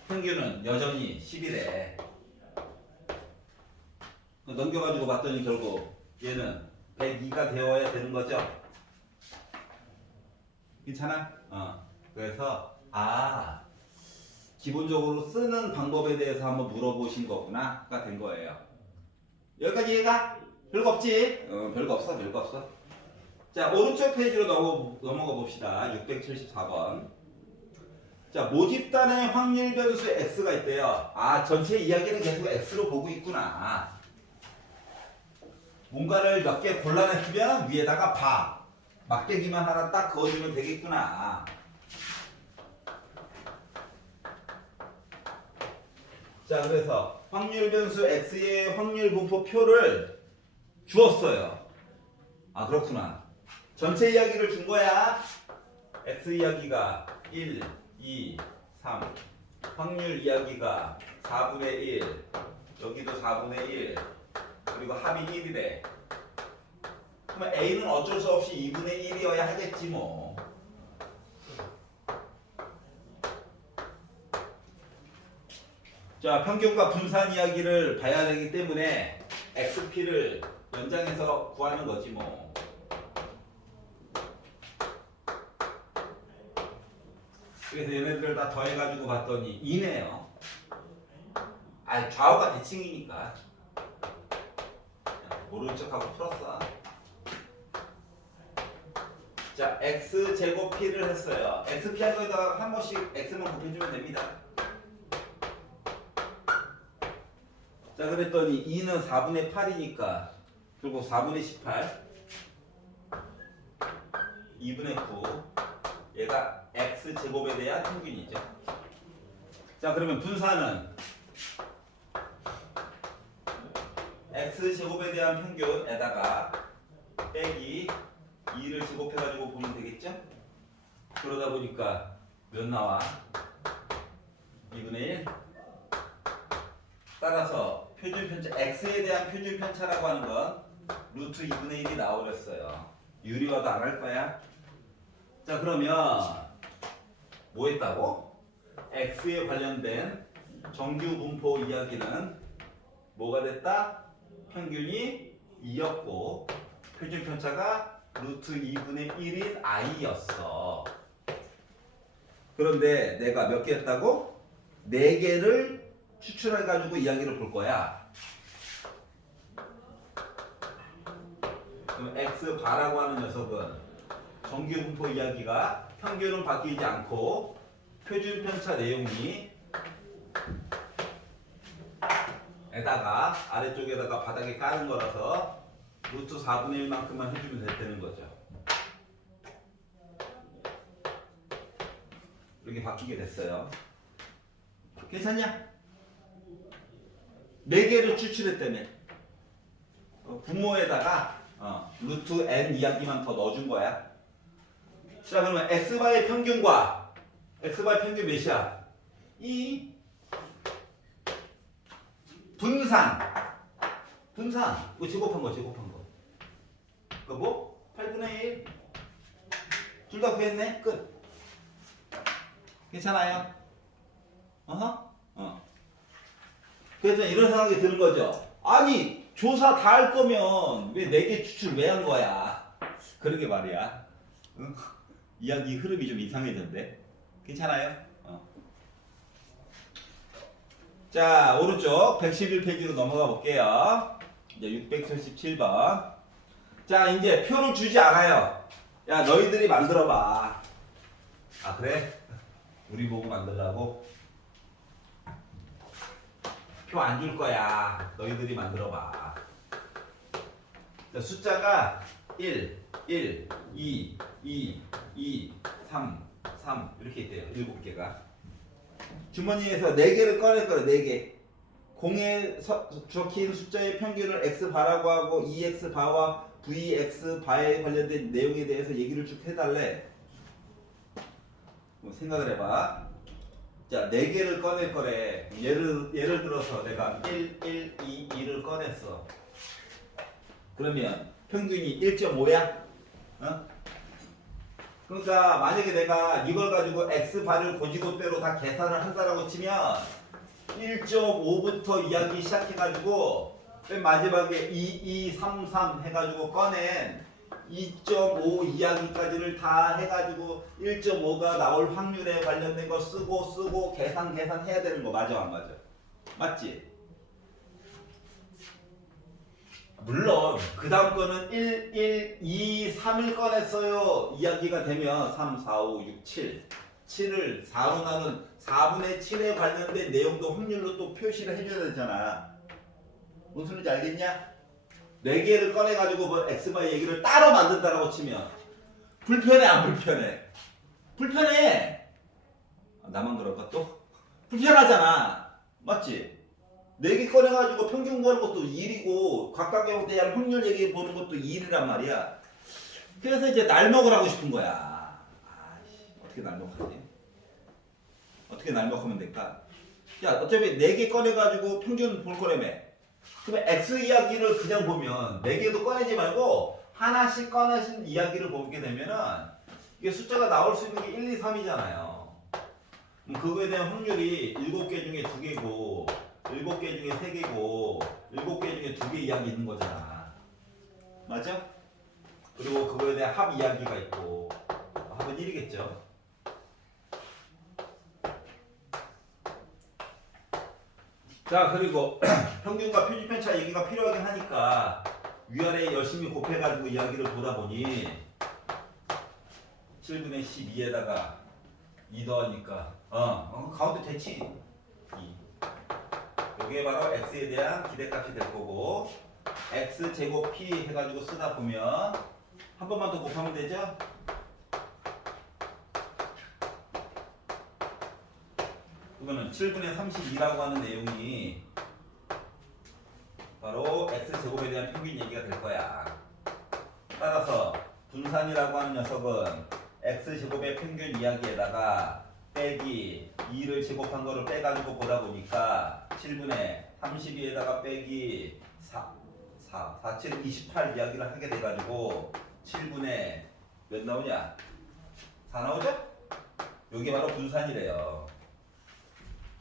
평균은 여전히 10이래. 넘겨가지고 봤더니 결국 얘는 102가 되어야 되는 거죠. 괜찮아? 그래서 기본적으로 쓰는 방법에 대해서 한번 물어보신 거구나가 된 거예요. 여기까지 이해가? 별거 없지? 별거 없어. 자, 오른쪽 페이지로 넘어가 봅시다. 674번. 자, 모집단의 확률 변수 x가 있대요. 아, 전체 이야기는 계속 x로 보고 있구나. 뭔가를 몇 개 골라냈으면 위에다가 봐. 막대기만 하나 딱 그어주면 되겠구나. 자, 그래서 확률 변수 x의 확률 분포 표를 주었어요. 아, 그렇구나. 전체 이야기를 준 거야. x 이야기가 1, 2, 3. 확률 이야기가 4분의 1. 여기도 4분의 1. 그리고 합이 1이래. 그러면 a는 어쩔 수 없이 2분의 1이어야 하겠지 뭐. 자, 평균과 분산 이야기를 봐야 되기 때문에 xp를 연장해서 구하는 거지 뭐. 그래서 얘네들을 다 더해가지고 봤더니 2네요. 아, 좌우가 대칭이니까 모르는 척하고 풀었어. 자, x 제곱 p를 했어요. xp 한 거에다가 한 번씩 x만 곱해주면 됩니다. 자, 그랬더니 2는 4분의 8이니까 그리고 4분의 18 2분의 9 얘가 x제곱에 대한 평균이죠. 자, 그러면 분산은 x제곱에 대한 평균에다가 빼기 2를 제곱해가지고 보면 되겠죠? 그러다 보니까 몇 나와? 2분의 1. 따라서 표준편차 x에 대한 표준편차라고 하는 건 루트 2분의 1이 나오랬어요. 유리화도 안 할 거야. 자, 그러면 뭐 했다고? x에 관련된 정규 분포 이야기는 뭐가 됐다? 평균이 2였고 표준편차가 루트 2분의 1인 i였어. 그런데 내가 몇 개 했다고? 4개를 추출해가지고 이야기를 볼 거야. 그럼 x 바라고 하는 녀석은 정규 분포 이야기가 평균은 바뀌지 않고 표준 편차 내용이 에다가 아래쪽에다가 바닥에 까는 거라서 루트 4분의 1만큼만 해주면 되는 거죠. 이렇게 바뀌게 됐어요. 괜찮냐? 4개를 추출했다며. 분모에다가 루트 n 이야기만 더 넣어준 거야. 자, 그러면 x바의 평균과 x바의 평균 몇이야? 2 분산 이거 제곱한 거 그거 뭐? 8분의 1 둘 다 구했네. 끝. 괜찮아요? 그래서 이런 생각이 드는 거죠. 아니, 조사 다 할 거면 왜 4개 추출 왜 한 거야? 그러게 말이야. 응? 이야기 흐름이 좀 이상해졌는데. 괜찮아요? 자, 오른쪽 111페이지로 넘어가 볼게요. 이제 677번. 자, 이제 표를 주지 않아요. 야, 너희들이 만들어봐. 아, 그래? 우리 보고 만들라고? 표 안 줄 거야. 너희들이 만들어봐. 자, 숫자가 1, 1, 2, 2, 2, 3, 3 이렇게 있대요. 7개가. 주머니에서 4개를 꺼낼 거예요. 4개. 공에 적힌 숫자의 평균을 x바라고 하고 ex바와 vx바에 관련된 내용에 대해서 얘기를 쭉 해달래. 생각을 해봐. 자, 4개를 꺼낼 거래. 예를 들어서 내가 1, 1, 2, 2를 꺼냈어. 그러면 평균이 1.5야? 그러니까 만약에 내가 이걸 가지고 x바를 고지고대로 다 계산을 한다라고 치면 1.5부터 이야기 시작해가지고 맨 마지막에 2, 2, 3, 3 해가지고 꺼낸 2.5 이야기까지를 다 해가지고 1.5가 나올 확률에 관련된 거 쓰고 계산해야 되는 거 맞아 안 맞아? 맞지? 물론 그 다음 거는 1, 1, 2, 3을 꺼냈어요. 이야기가 되면 3, 4, 5, 6, 7 7을 4로 나눈 4분의 7에 관련된 내용도 확률로 또 표시를 해줘야 되잖아. 무슨 소리인지 알겠냐? 4개를 꺼내가지고 뭐 xy 얘기를 따로 만든다라고 치면 불편해 안 불편해? 불편해. 나만 그럴까 또? 불편하잖아. 맞지? 4개 꺼내가지고 평균 보는 것도 일이고 각각에 대한 확률 얘기 보는 것도 일이란 말이야. 그래서 이제 날 먹으라고 싶은 거야. 아이씨, 어떻게 날 먹하지? 어떻게 날 먹으면 될까? 야, 어차피 4개 꺼내가지고 평균 볼 거라며. 그러면 x 이야기를 그냥 보면 4개도 꺼내지 말고 하나씩 꺼내신 이야기를 보게 되면은 이게 숫자가 나올 수 있는 게 1, 2, 3이잖아요. 그거에 대한 확률이 7개 중에 2개고 7개 중에 3개고 7개 중에 2개 이야기 있는 거잖아. 맞아? 그리고 그거에 대한 합 이야기가 있고 합은 1이겠죠. 자, 그리고 평균과 표준편차 얘기가 필요하긴 하니까 위아래 열심히 곱해가지고 이야기를 보다 보니 7분의 12에다가 2 더하니까 가운데 대치 2. 이게 바로 x에 대한 기대값이 될 거고 x 제곱 p 해가지고 쓰다 보면 한 번만 더 곱하면 되죠? 그러면 7분의 32라고 하는 내용이 바로 x 제곱에 대한 평균 얘기가 될 거야. 따라서 분산이라고 하는 녀석은 x 제곱의 평균 이야기에다가 빼기 2를 제곱한 거를 빼가지고 보다 보니까 7분의 32에다가 빼기 4, 7, 28 이야기를 하게 돼가지고 7분의 몇 나오냐? 4 나오죠? 여기 바로 분산이래요.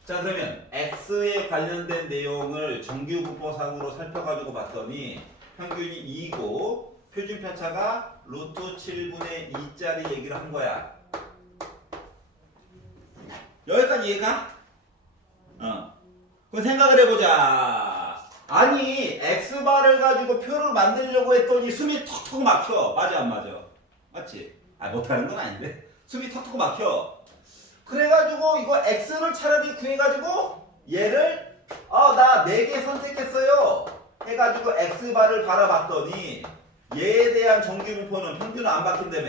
자, 그러면 x에 관련된 내용을 정규분포상으로 살펴가지고 봤더니 평균이 2이고 표준편차가 루트 7분의 2짜리 얘기를 한 거야. 여기까지 이해가? 그럼 생각을 해보자. 아니 x바를 가지고 표를 만들려고 했더니 숨이 턱턱 막혀. 맞아 안 맞아? 맞지? 못하는 건 아닌데 숨이 턱턱 막혀. 그래가지고 이거 x를 차라리 구해가지고 얘를 나 4개 선택했어요 해가지고 x바를 바라봤더니 얘에 대한 정규분포는 평균은 안 바뀐다며.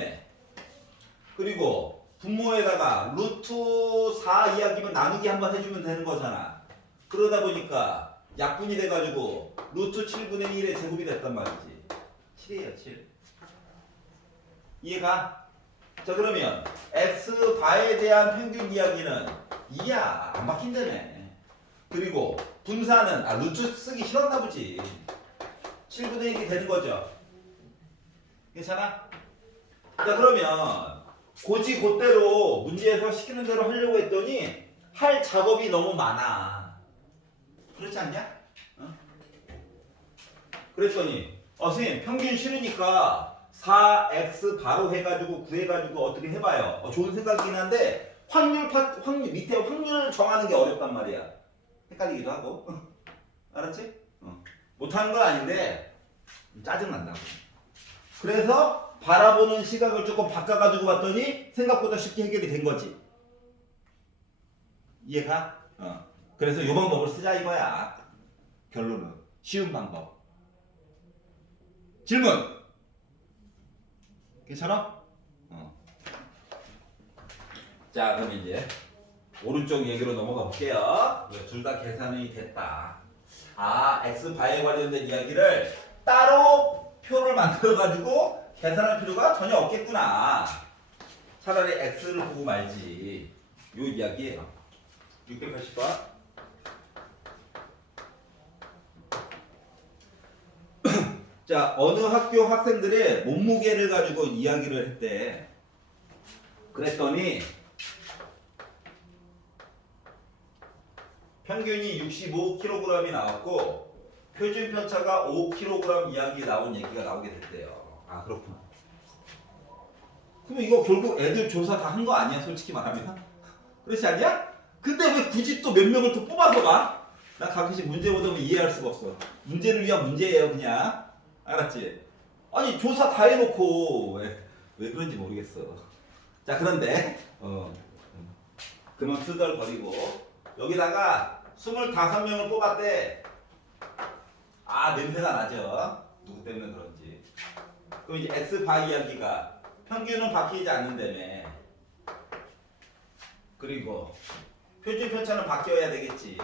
그리고 분모에다가 루트 4 이야기면 나누기 한번 해주면 되는 거잖아. 그러다 보니까 약분이 돼가지고 루트 7분의 1의 제곱이 됐단 말이지. 7이에요 7. 이해가? 자, 그러면 x바에 대한 평균 이야기는 2야. 안 바뀐다며. 그리고 분산은 루트 쓰기 싫었나 보지. 7분의 1이 되는 거죠. 괜찮아? 자, 그러면 고지 곧대로 문제에서 시키는 대로 하려고 했더니 할 작업이 너무 많아. 그렇지 않냐? 그랬더니 선생님 평균 싫으니까 4x 바로 해가지고 구해가지고 어떻게 해봐요. 좋은 생각이긴 한데 확률 밑에 확률을 정하는 게 어렵단 말이야. 헷갈리기도 하고. 알았지? 못하는 건 아닌데 짜증난다고. 그래서 바라보는 시각을 조금 바꿔가지고 봤더니 생각보다 쉽게 해결이 된 거지. 이해가? 그래서 이 방법을 쓰자 이거야. 결론은 쉬운 방법. 질문. 괜찮아? 자, 그럼 이제 오른쪽 얘기로 넘어가 볼게요. 둘 다 계산이 됐다. x바에 관련된 이야기를 따로 표를 만들어가지고 계산할 필요가 전혀 없겠구나. 차라리 x를 보고 말지. 요 이야기예요. 680번. 자, 어느 학교 학생들의 몸무게를 가지고 이야기를 했대. 그랬더니 평균이 65kg이 나왔고 표준 편차가 5kg 이야기 나온 얘기가 나오게 됐대요. 그렇구나. 그럼 이거 결국 애들 조사 다 한 거 아니야? 솔직히 말하면. 그렇지 않냐? 근데 왜 굳이 또 몇 명을 또 뽑아서 가? 나 가끔씩 문제 보다 보면 이해할 수가 없어. 문제를 위한 문제예요 그냥. 알았지? 아니 조사 다 해놓고 왜 그런지 모르겠어. 자 그런데 그만 투덜거리고 여기다가 25명을 뽑았대. 아 냄새가 나죠? 누구 때문에 그런지. 그럼 이제 X바 이야기가 평균은 바뀌지 않는다며. 그리고 표준 편차는 바뀌어야 되겠지.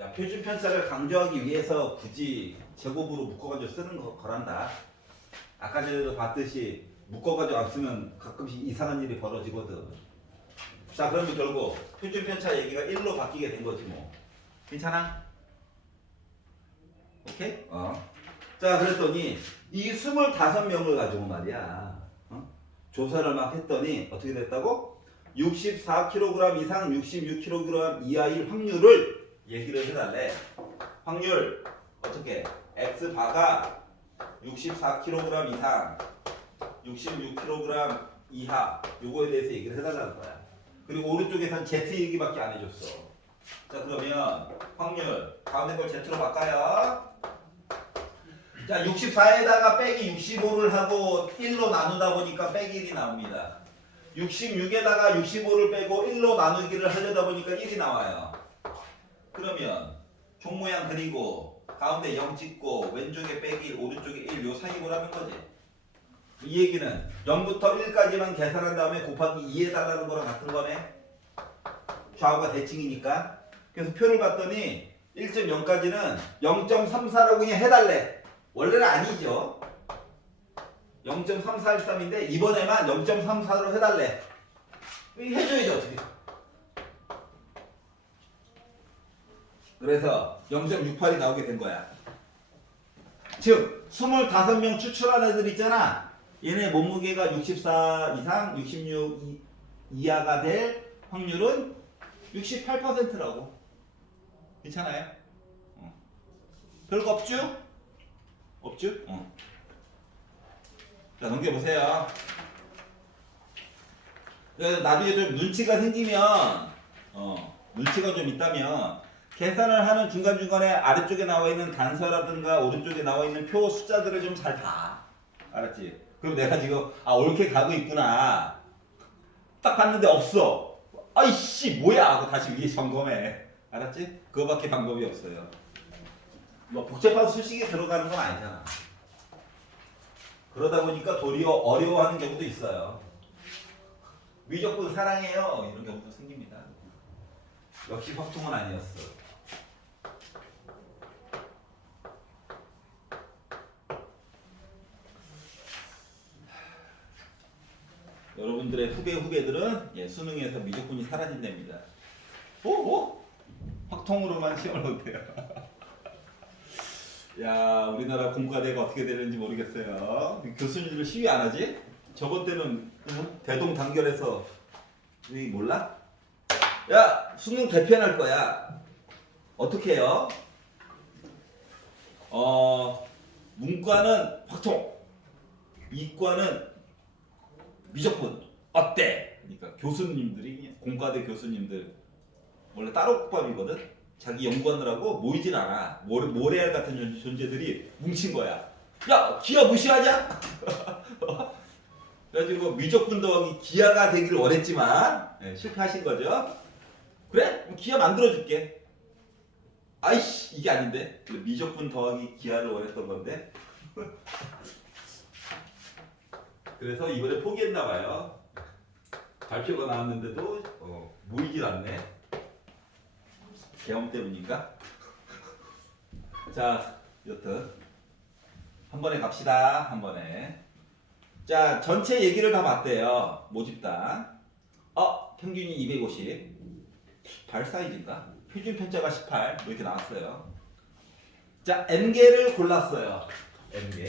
야, 표준 편차를 강조하기 위해서 굳이 제곱으로 묶어가지고 쓰는 거란다. 아까 전에도 봤듯이 묶어가지고 안 쓰면 가끔씩 이상한 일이 벌어지거든. 자, 그러면 결국 표준 편차 얘기가 1로 바뀌게 된 거지 뭐. 괜찮아? 오케이? 자, 그랬더니 이 25명을 가지고 말이야. 조사를 막 했더니 어떻게 됐다고? 64kg 이상 66kg 이하일 확률을 얘기를 해달래. 확률 어떻게? X바가 64kg 이상 66kg 이하 요거에 대해서 얘기를 해달라는 거야. 그리고 오른쪽에선 Z 얘기밖에 안 해줬어. 자 그러면 확률 가운데 걸 Z로 바꿔요. 자 64에다가 빼기 65를 하고 1로 나누다 보니까 빼기 1이 나옵니다. 66에다가 65를 빼고 1로 나누기를 하려다 보니까 1이 나와요. 그러면 종 모양 그리고 가운데 0 찍고 왼쪽에 빼기 1 오른쪽에 1 요 사이 보라는 거지. 이 얘기는 0부터 1까지만 계산한 다음에 곱하기 2 해달라는 거랑 같은 거네. 좌우가 대칭이니까. 그래서 표를 봤더니 1.0까지는 0.34라고 그냥 해달래. 원래는 아니죠. 0.3413인데 이번에만 0.34로 해달래. 해줘야죠 어떻게. 그래서 0.68이 나오게 된 거야. 즉 25명 추출한 애들 있잖아. 얘네 몸무게가 64 이상 66 이하가 될 확률은 68%라고. 괜찮아요? 별거 없죠? 없죠? 자 넘겨보세요. 나중에 좀 눈치가 생기면 눈치가 좀 있다면 계산을 하는 중간중간에 아래쪽에 나와 있는 단서라든가 오른쪽에 나와 있는 표 숫자들을 좀 잘 봐. 알았지? 그럼 내가 지금 옳게 가고 있구나. 딱 봤는데 없어. 아이씨 뭐야 하고 다시 위에 점검해. 알았지? 그거밖에 방법이 없어요. 뭐 복잡한 수식이 들어가는 건 아니잖아. 그러다 보니까 도리어 어려워하는 경우도 있어요. 미적분 사랑해요 이런 경우도 생깁니다. 역시 확통은 아니었어. 여러분들의 후배들은 수능에서 미적분이 사라진답니다. 오? 확통으로만 시험을 못해요. 야 우리나라 공과대가 어떻게 되는지 모르겠어요. 교수님들 시위 안 하지? 저번 때는 대동단결해서 왜 몰라? 야 수능 개편할 거야. 어떻게 해요? 문과는 확통, 이과는 미적분 어때? 그러니까 교수님들이 공과대 교수님들 원래 따로 국밥이거든. 자기 연구하느라고 모이진 않아. 모래알 같은 존재들이 뭉친 거야. 야 기아 무시하냐? 그래가지고 미적분 더하기 기아가 되기를 원했지만 실패하신 거죠. 그래? 그럼 기아 만들어줄게. 아이씨 이게 아닌데 미적분 더하기 기아를 원했던 건데. 그래서 이번에 포기했나봐요. 발표가 나왔는데도 모이질 않네. 계엄 때문인가? 자 여튼 한 번에 갑시다. 한 번에. 자 전체 얘기를 다 봤대요. 모집단. 평균이 250. 발 사이즈인가? 표준 편차가 18 이렇게 나왔어요. 자 M개를 골랐어요. M개.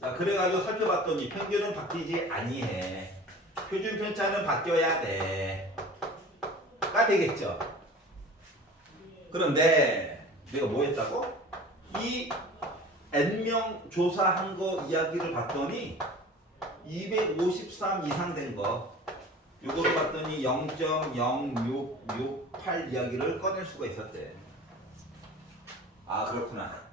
자 그래가지고 살펴봤더니 평균은 바뀌지 아니해. 표준 편차는 바뀌어야 돼. 가 되겠죠. 그런데 내가 뭐 했다고? 이 N명 조사한 거 이야기를 봤더니 253 이상 된 거. 요거를 봤더니 0.0668 이야기를 꺼낼 수가 있었대. 아 그렇구나.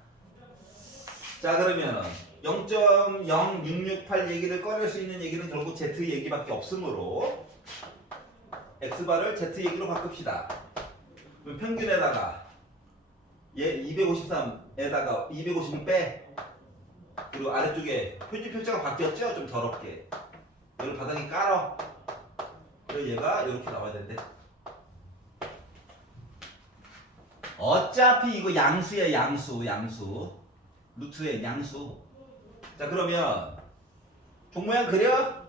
자 그러면 0.0668 얘기를 꺼낼 수 있는 얘기는 결국 Z 얘기밖에 없으므로 X바를 Z 얘기로 바꿉시다. 그럼 평균에다가 얘 253에다가 250을 빼. 그리고 아래쪽에 표준 표자가 바뀌었죠? 좀 더럽게. 이걸 바닥에 깔아. 그래서 얘가 이렇게 나와야 된대. 어차피 이거 양수야 양수. 루트의 양수. 자 그러면 종모양 그려.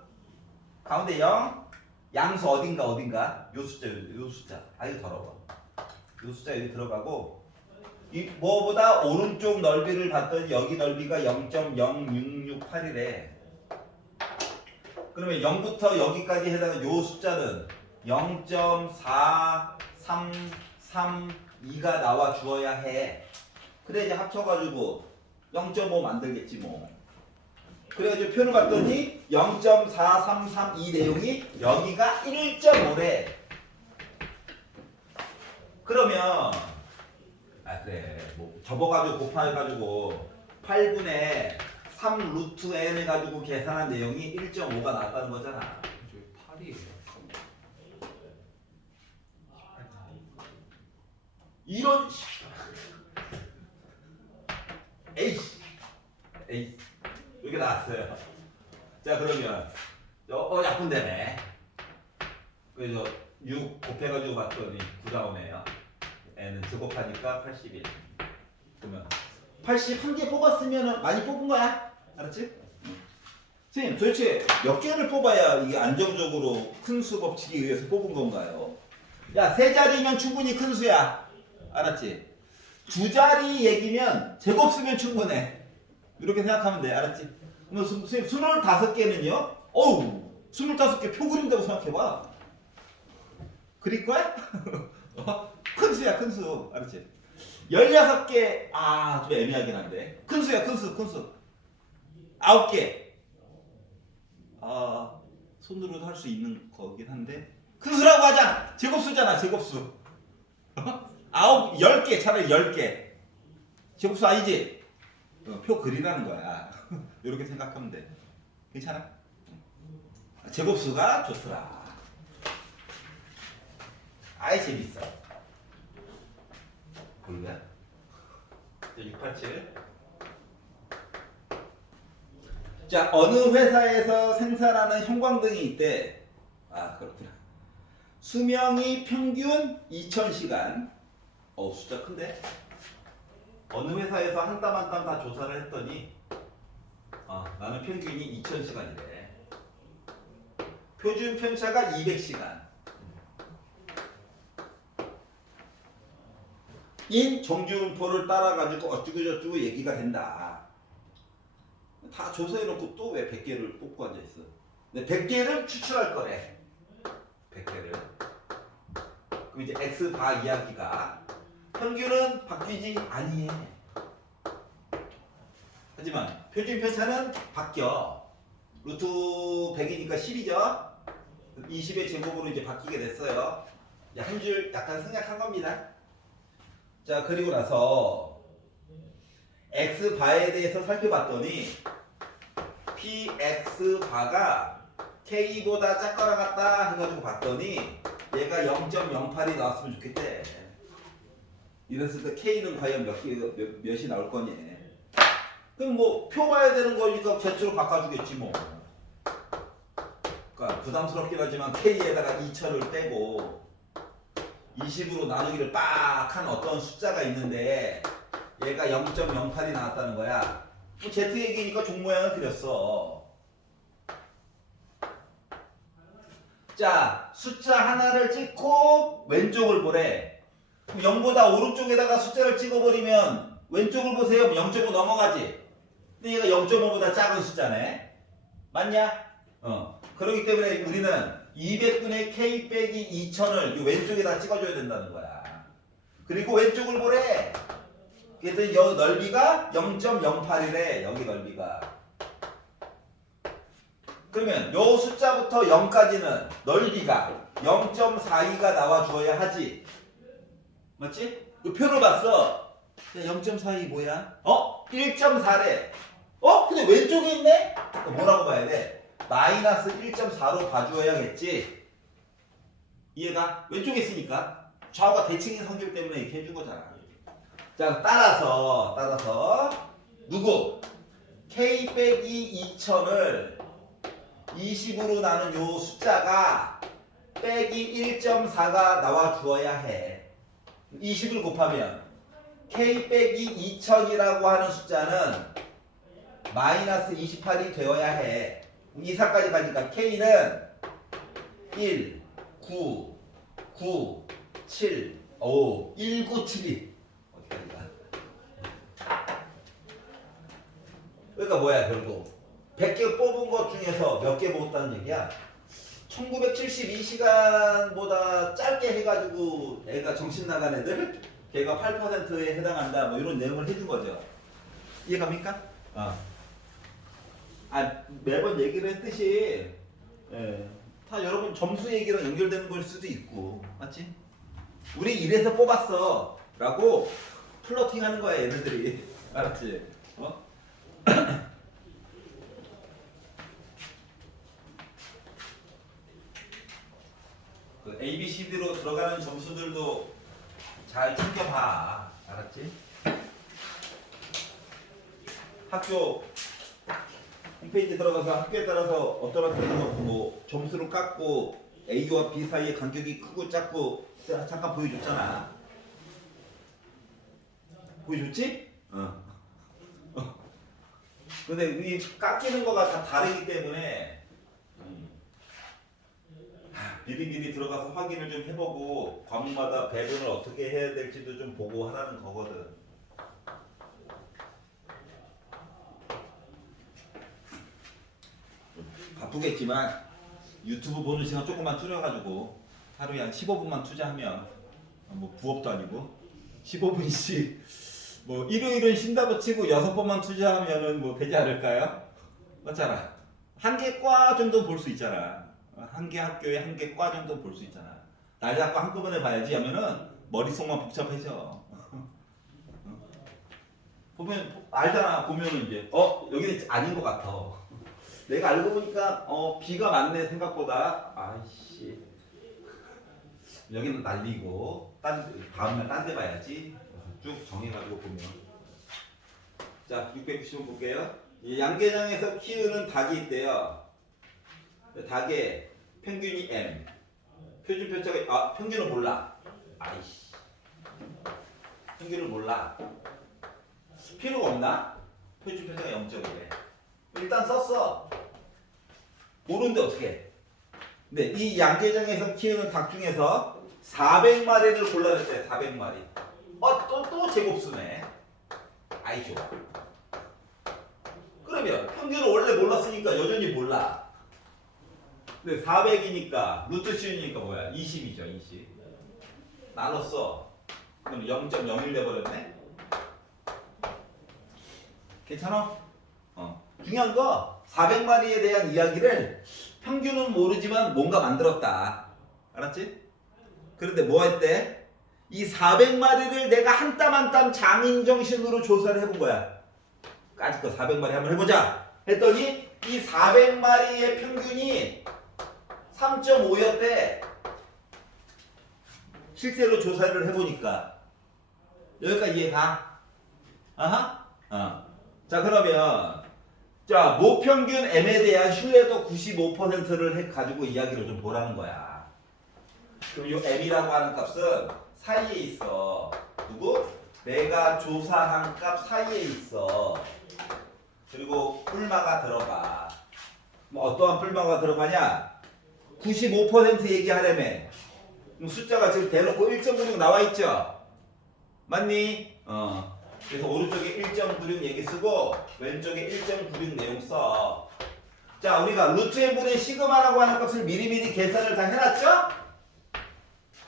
가운데 0. 양수 어딘가. 요 숫자. 아이고 더러워. 요 숫자 여기 들어가고 이 뭐보다 오른쪽 넓이를 봤더니 여기 넓이가 0.0668이래. 그러면 0부터 여기까지 해당하는 요 숫자는 0.4332가 나와 주어야 해. 그래 이제 합쳐가지고 0.5 만들겠지 뭐. 그래가지고 표를 봤더니 0.4332 내용이 여기가 1.5래. 그러면 그래 뭐 접어가지고 곱해가지고 8분의 3 루트 n 해가지고 계산한 내용이 1.5가 나왔다는 거잖아. 저기 8이에요. 이런 에이씨 이렇게 나왔어요. 자 그러면 약분되네. 그래서 6 곱해가지고 봤더니 9 나오네요. n은 제곱하니까 81. 그러면 80 한 개 뽑았으면 많이 뽑은 거야. 알았지? 선생님 도대체 몇 개를 뽑아야 이게 안정적으로 큰 수 법칙에 의해서 뽑은 건가요? 야, 세 자리면 충분히 큰 수야. 알았지? 두 자리 얘기면 제곱 쓰면 충분해. 이렇게 생각하면 돼. 알았지? 그럼 선생님 25개는요? 어우 25개 표 그린다고 생각해봐. 그릴 거야? 큰 수야 큰 수. 알았지? 16개 좀 애매하긴 한데 큰 수야 큰 수. 9개 손으로도 할 수 있는 거긴 한데 큰 수라고 하자. 제곱수잖아 제곱수. 10개 차라리 10개 제곱수 아니지? 표 그리라는 거야. 이렇게 생각하면 돼. 괜찮아? 제곱수가 좋더라. 아이 재밌어. 볼래? 687. 자, 어느 회사에서 생산하는 형광등이 있대. 그렇구나. 수명이 평균 2000시간. 숫자 큰데? 어느 회사에서 한 땀 한 땀 다 조사를 했더니 나는 평균이 2000시간이래. 표준 편차가 200시간. 인 정규분포를 따라가지고 어쩌고저쩌고 얘기가 된다. 다 조사해놓고 또 왜 100개를 뽑고 앉아있어? 근데 100개를 추출할 거래. 100개를. 그럼 이제 X바 이야기가 평균은 바뀌지 아니해. 하지만 표준 편차는 바뀌어. 루트 100이니까 10이죠? 20의 제곱으로 이제 바뀌게 됐어요. 한 줄 약간 생략한 겁니다. 자, 그리고 나서 X바에 대해서 살펴봤더니 PX바가 K보다 작거나 같다 해가지고 봤더니 얘가 0.08이 나왔으면 좋겠대. 이랬을 때 K는 과연 몇이 나올 거니? 그럼 뭐 표 봐야 되는 거니까 개수로 바꿔주겠지 뭐. 그러니까 부담스럽긴 하지만 K에다가 2000을 빼고 20으로 나누기를 빡 한 어떤 숫자가 있는데 얘가 0.08이 나왔다는 거야. Z 얘기니까 종 모양을 그렸어. 자, 숫자 하나를 찍고 왼쪽을 보래. 그럼 0보다 오른쪽에다가 숫자를 찍어버리면 왼쪽을 보세요. 0.5 넘어가지. 근데 얘가 0.5보다 작은 숫자네. 맞냐? 그렇기 때문에 우리는 200분의 K 빼기 2000을 왼쪽에다 찍어줘야 된다는 거야. 그리고 왼쪽을 보래. 그래서 여 넓이가 0.08이래. 여기 넓이가. 그러면 요 숫자부터 0까지는 넓이가 0.42가 나와 주어야 하지. 맞지? 그 표를 봤어. 0.42 뭐야? 1.4래. 근데 왼쪽에 있네? 그럼 뭐라고 봐야 돼? 마이너스 1.4로 봐주어야겠지. 이해가? 왼쪽에 있으니까 좌우가 대칭인 성질 때문에 이렇게 해준 거잖아. 자, 따라서 누구? K 빼기 2000을 20으로 나눈 요 숫자가 빼기 1.4가 나와 주어야 해. 20을 곱하면 K 빼기 2000이라고 하는 숫자는 마이너스 28이 되어야 해. 24까지 가니까 K는 1, 9, 9, 7, 197이 어디까지가? 그러니까 뭐야 결국 100개 뽑은 것 중에서 몇 개 뽑았다는 얘기야? 1972시간보다 짧게 해가지고 애가 정신 나간 애들 걔가 8%에 해당한다 뭐 이런 내용을 해준 거죠. 이해갑니까? 매번 얘기를 했듯이 다 여러분 점수 얘기랑 연결되는 걸 수도 있고 맞지? 우리 이래서 뽑았어 라고 플러팅 하는 거야 얘네들이. 알았지? 그 ABCD로 들어가는 점수들도 잘 챙겨봐. 알았지? 학교 홈페이지 들어가서 학교에 따라서 어떤 학교는 뭐 점수를 깎고 A와 B 사이의 간격이 크고 작고 잠깐 보여줬잖아. 보여줬지? 근데 이 깎이는 거가 다 다르기 때문에 미리미리 들어가서 확인을 좀 해보고 과목마다 배분을 어떻게 해야 될지도 좀 보고 하라는 거거든. 바쁘겠지만 유튜브 보는 시간 조금만 줄여가지고 하루에 한 15분만 투자하면 뭐 부업도 아니고 15분씩 뭐 일요일은 쉰다고 치고 6번만 투자하면은 뭐 되지 않을까요? 맞잖아. 한 개 과 정도 볼 수 있잖아. 한 개 학교에 한 개 과 정도 볼 수 있잖아. 날 잡고 한꺼번에 봐야지 하면은 머릿속만 복잡해져. 보면 알잖아. 보면은 이제 여기는 아닌 것 같아. 내가 알고 보니까 B가 맞네 생각보다. 아이씨. 여기는 날리고 다음날 딴 데 봐야지. 쭉 정해가지고 보면. 자, 690번 볼게요. 이 양계장에서 키우는 닭이 있대요. 닭의 평균이 M. 표준표차가 평균을 몰라. 아이씨. 평균을 몰라. 필요가 없나? 표준표차가 0.1래. 일단 썼어. 모르는데 어떻게 해? 네, 이 양계장에서 키우는 닭 중에서 400마리를 골라냈대. 400마리. 또 제곱수네. 아이 좋아. 그러면 평균을 원래 몰랐으니까 여전히 몰라. 근데 400이니까 루트 씌우니까 뭐야? 20이죠. 20. 나눴어. 그럼 0.01 돼버렸네. 괜찮아? 중요한 거 400마리에 대한 이야기를 평균은 모르지만 뭔가 만들었다. 알았지? 그런데 뭐 했대? 이 400마리를 내가 한 땀 한 땀 장인정신으로 조사를 해본 거야. 까짓 거 400마리 한번 해보자 했더니 이 400마리의 평균이 3.5였대. 실제로 조사를 해보니까. 여기까지 이해가? 아하? 자, 그러면 모평균 M에 대한 신뢰도 95%를 가지고 이야기를 좀 보라는 거야. 그럼 이 M이라고 하는 값은 사이에 있어. 누구? 내가 조사한 값 사이에 있어. 그리고 뿔마가 들어가. 뭐 어떠한 뿔마가 들어가냐? 95% 얘기하려면 숫자가 지금 대놓고 1.96 나와 있죠? 맞니? 그래서 오른쪽에 1.96 얘기 쓰고 왼쪽에 1.96 내용 써. 자, 우리가 루트 n분의 시그마라고 하는 값을 미리미리 계산을 다 해놨죠?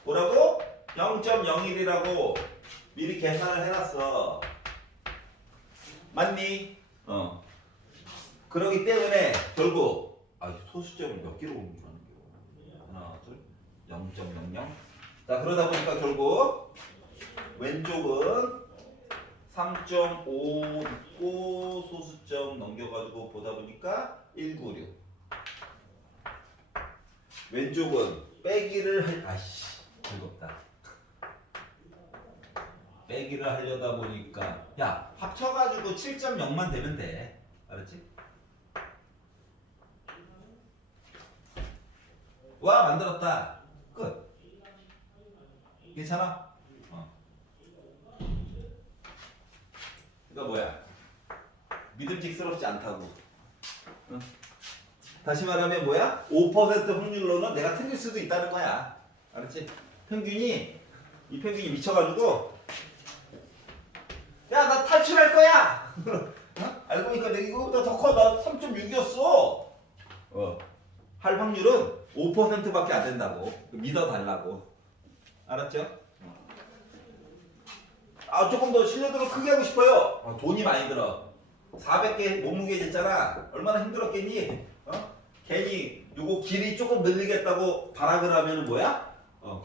뭐라고? 0.01이라고 미리 계산을 해놨어. 맞니? 그러기 때문에 결국 아, 소수점을 몇 개로 옮기라는 거야? 하나, 둘, 0.00. 자, 그러다 보니까 결국 왼쪽은 3.5 있고 소수점 넘겨가지고 보다 보니까 196. 왼쪽은 빼기를 아이씨 즐겁다. 빼기를 하려다 보니까 야 합쳐가지고 7.0만 되면 돼. 알았지? 와 만들었다. 끝. 괜찮아? 그러니까 뭐야? 믿음직스럽지 않다고. 응? 다시 말하면 뭐야? 5% 확률로는 내가 틀릴 수도 있다는 거야. 알았지? 이 평균이 미쳐가지고 야 나 탈출할 거야. 어? 알고 보니까 내가 이거보다 더 커. 나 3.6이었어. 할 확률은 5%밖에 안 된다고. 믿어달라고. 알았죠? 아 조금 더 실내도를 크게 하고 싶어요. 돈이 많이 들어. 400개 몸무게 쟀잖아. 얼마나 힘들었겠니? 괜히 요거 길이 조금 늘리겠다고 발악을 하면 뭐야?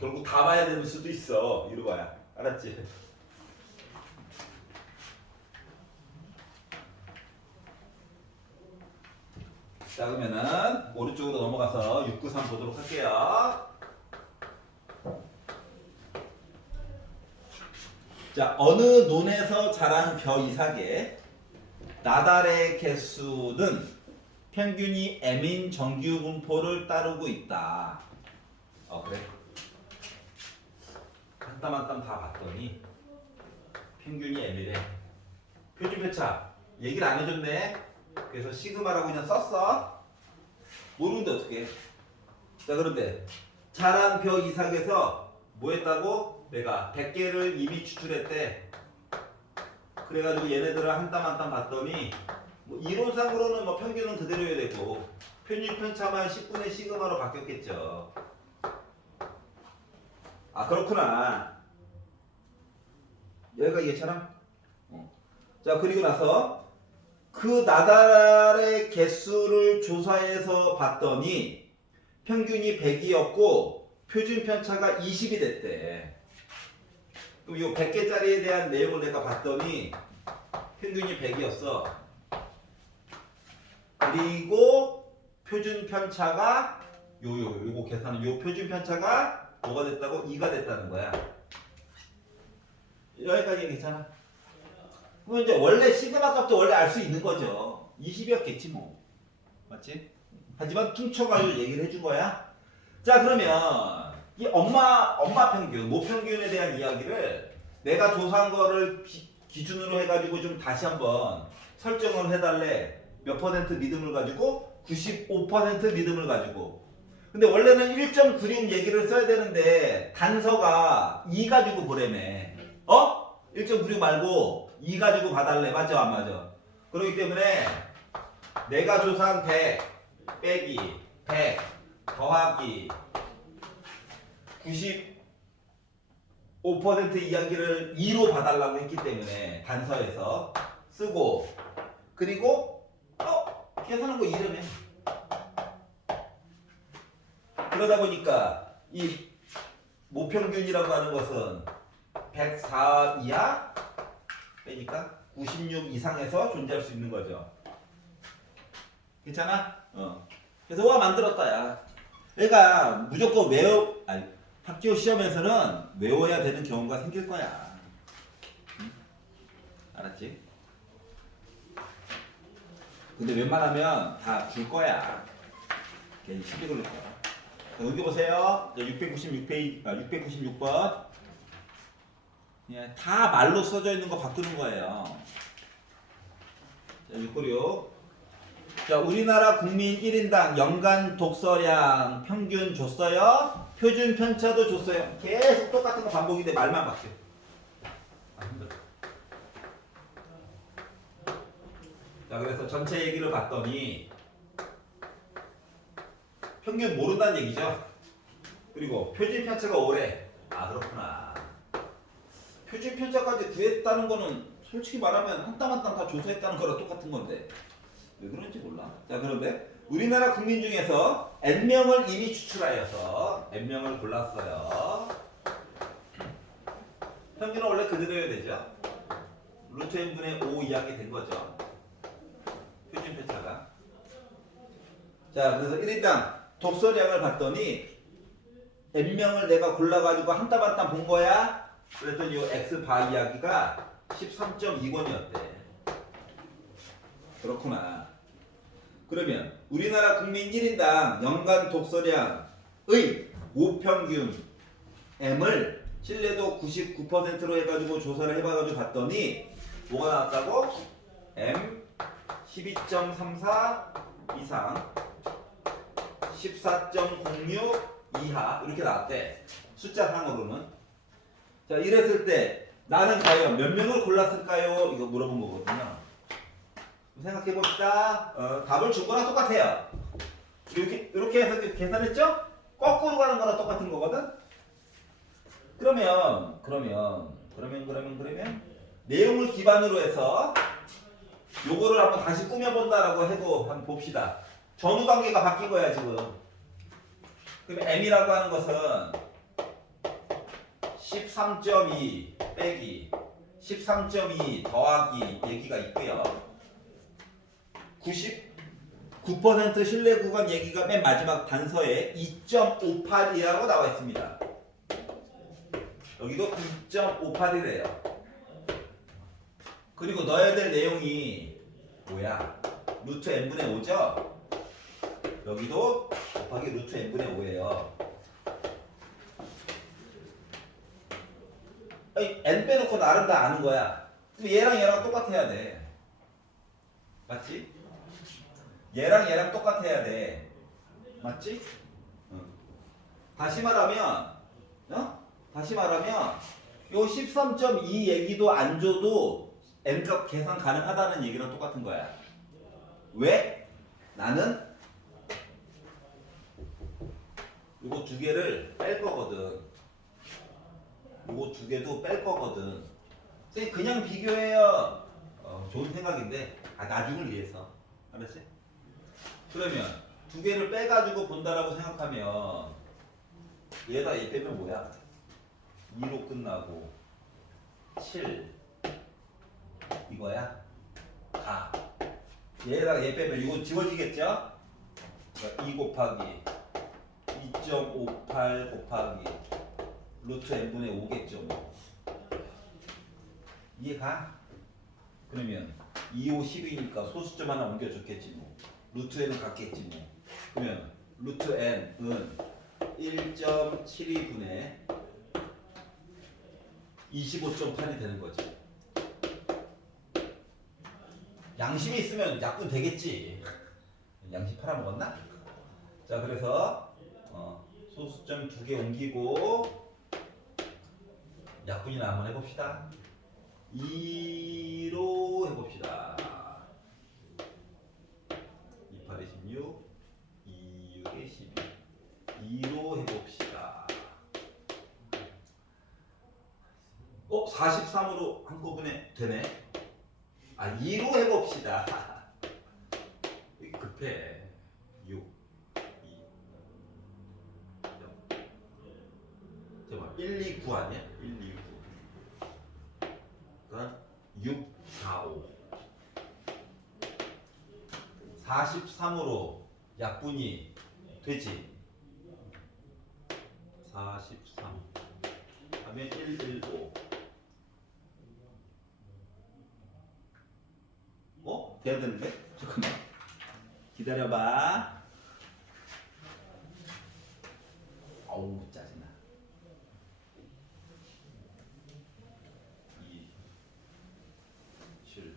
결국 다 봐야 되는 수도 있어. 이거야. 알았지? 자 그러면은 오른쪽으로 넘어가서 693 보도록 할게요. 자 어느 논에서 자란 벼 이삭의 나달의 개수는 평균이 M인 정규 분포를 따르고 있다. 그래? 한 땀 한 땀 다 봤더니 평균이 M이래. 표준표차 얘기를 안 해줬네. 그래서 시그마라고 그냥 썼어. 모르는데 어떡해. 자 그런데 자란 벼 이삭에서 뭐 했다고? 내가 100개를 이미 추출했대. 그래가지고 얘네들을 한 땀 한 땀 봤더니 뭐 이론상으로는 뭐 평균은 그대로여야 되고 표준 편차만 10분의 시그마로 바뀌었겠죠. 아 그렇구나. 여기까지 괜찮아? 자 그리고 나서 그 나달의 개수를 조사해서 봤더니 평균이 100이었고 표준 편차가 20이 됐대. 그럼 이 100개짜리에 대한 내용을 내가 봤더니 평균이 100이었어. 그리고 표준 편차가 요거 계산은 요 표준 편차가 뭐가 됐다고? 2가 됐다는 거야. 여기까지 괜찮아? 그럼 이제 원래 시그마 값도 원래 알 수 있는 거죠. 20이었겠지 뭐. 맞지? 하지만 퉁쳐가지고 얘기를 해준 거야. 자 그러면 이 엄마 평균, 모평균에 대한 이야기를 내가 조사한 거를 기준으로 해가지고 좀 다시 한번 설정을 해달래. 몇 퍼센트 믿음을 가지고 95% 믿음을 가지고. 근데 원래는 1.96 얘기를 써야 되는데 단서가 2 가지고 보래매. 1.96 말고 2 가지고 봐달래. 맞죠? 안 맞아? 그렇기 때문에 내가 조사한 100 빼기 100 더하기 95% 이야기를 2로 봐달라고 했기 때문에 단서에서 쓰고 그리고 계산한 거 이러면 그러다 보니까 이 모평균이라고 하는 것은 104 이하 빼니까 96 이상에서 존재할 수 있는 거죠. 괜찮아? 그래서 와 만들었다 야. 그러니까 무조건 학교 시험에서는 외워야 되는 경우가 생길 거야. 응? 알았지? 근데 웬만하면 다 줄 거야. 괜히 시비 걸릴 거야. 여기 보세요. 696페이지, 696번. 예, 다 말로 써져 있는 거 바꾸는 거예요. 자, 696. 자, 우리나라 국민 1인당 연간 독서량 평균 줬어요. 표준 편차도 줬어요. 계속 똑같은 거 반복인데 말만 바뀌어. 힘들어. 자, 그래서 전체 얘기를 봤더니 평균 모른다는 얘기죠. 그리고 표준 편차가 오래. 그렇구나. 표준 편차까지 구했다는 거는 솔직히 말하면 한 땀 한 땀 다 조사했다는 거랑 똑같은 건데 왜 그런지 몰라. 자 그런데 우리나라 국민 중에서 n명을 이미 추출하여서 n명을 골랐어요. 평균은 원래 그대로여야 되죠. 루트 n분의 5 이하게 된 거죠. 표준 편차가. 자, 그래서 1인당 독서량을 봤더니 n명을 내가 골라가지고 한 땀 한 땀 본 거야. 그랬더니 이 x 바 이야기가 13.2권이었대. 그렇구나. 그러면 우리나라 국민 1인당 연간 독서량의 모평균 M을 신뢰도 99%로 해가지고 조사를 해봐가지고 봤더니 뭐가 나왔다고? M 12.34 이상 14.06 이하 이렇게 나왔대. 숫자상으로는. 자, 이랬을 때 나는 과연 몇 명을 골랐을까요? 이거 물어본 거거든요. 생각해 봅시다. 답을 준 거랑 똑같아요. 이렇게 해서 계산했죠? 거꾸로 가는 거랑 똑같은 거거든. 그러면 내용을 기반으로 해서 요거를 한번 다시 꾸며본다라고 해도 한번 봅시다. 전후 관계가 바뀐 거야 지금. 그럼 m이라고 하는 것은 13.2 빼기 13.2 더하기 얘기가 있고요. 99% 신뢰 구간 얘기가 맨 마지막 단서에 2.58이라고 나와 있습니다. 여기도 2.58이래요. 그리고 넣어야 될 내용이 뭐야? 루트 n분의 5죠? 여기도 곱하기 루트 n분의 5예요. n 빼놓고 나름 다 아는 거야. 얘랑 얘랑 똑같아야 돼. 맞지? 얘랑 얘랑 똑같아야 돼. 맞지? 응. 다시 말하면 요 13.2 얘기도 안 줘도 n값 계산 가능하다는 얘기랑 똑같은 거야. 왜? 나는 요거 두 개를 뺄 거거든. 요거 두 개도 뺄 거거든. 그냥 비교해요. 좋은 생각인데 나중을 위해서. 알았지? 그러면 두 개를 빼가지고 본다라고 생각하면 얘다 얘 빼면 뭐야? 2로 끝나고 7 이거야? 다. 얘랑 얘 빼면 이거 지워지겠죠? 그러니까 2 곱하기 2.58 곱하기 루트 n분의 5겠죠 뭐. 이해가? 그러면 2, 5, 10이니까 소수점 하나 옮겨줬겠지 뭐. 루트 n은 같겠지 뭐. 그러면 루트 n은 1.72분의 25.8이 되는 거지. 양심이 있으면 약분 되겠지. 양심 팔아먹었나? 자, 그래서 소수점 두 개 옮기고 약분이나 한번 해봅시다. 2로 해봅시다. 2, 8에 16, 2, 6에 12. 2로 해봅시다. 43으로 한꺼번에 되네. 2로 해봅시다. 이게 급해. 6, 2, 0. 잠깐만, 1, 2, 9 아니야? 1, 2, 9. 그러니까 6, 4, 5. 43으로 약분이 되지. 43 하면 1, 1, 5. 돼야 되는데? 잠깐만. 기다려봐. 어우, 짜증나. 2, 7.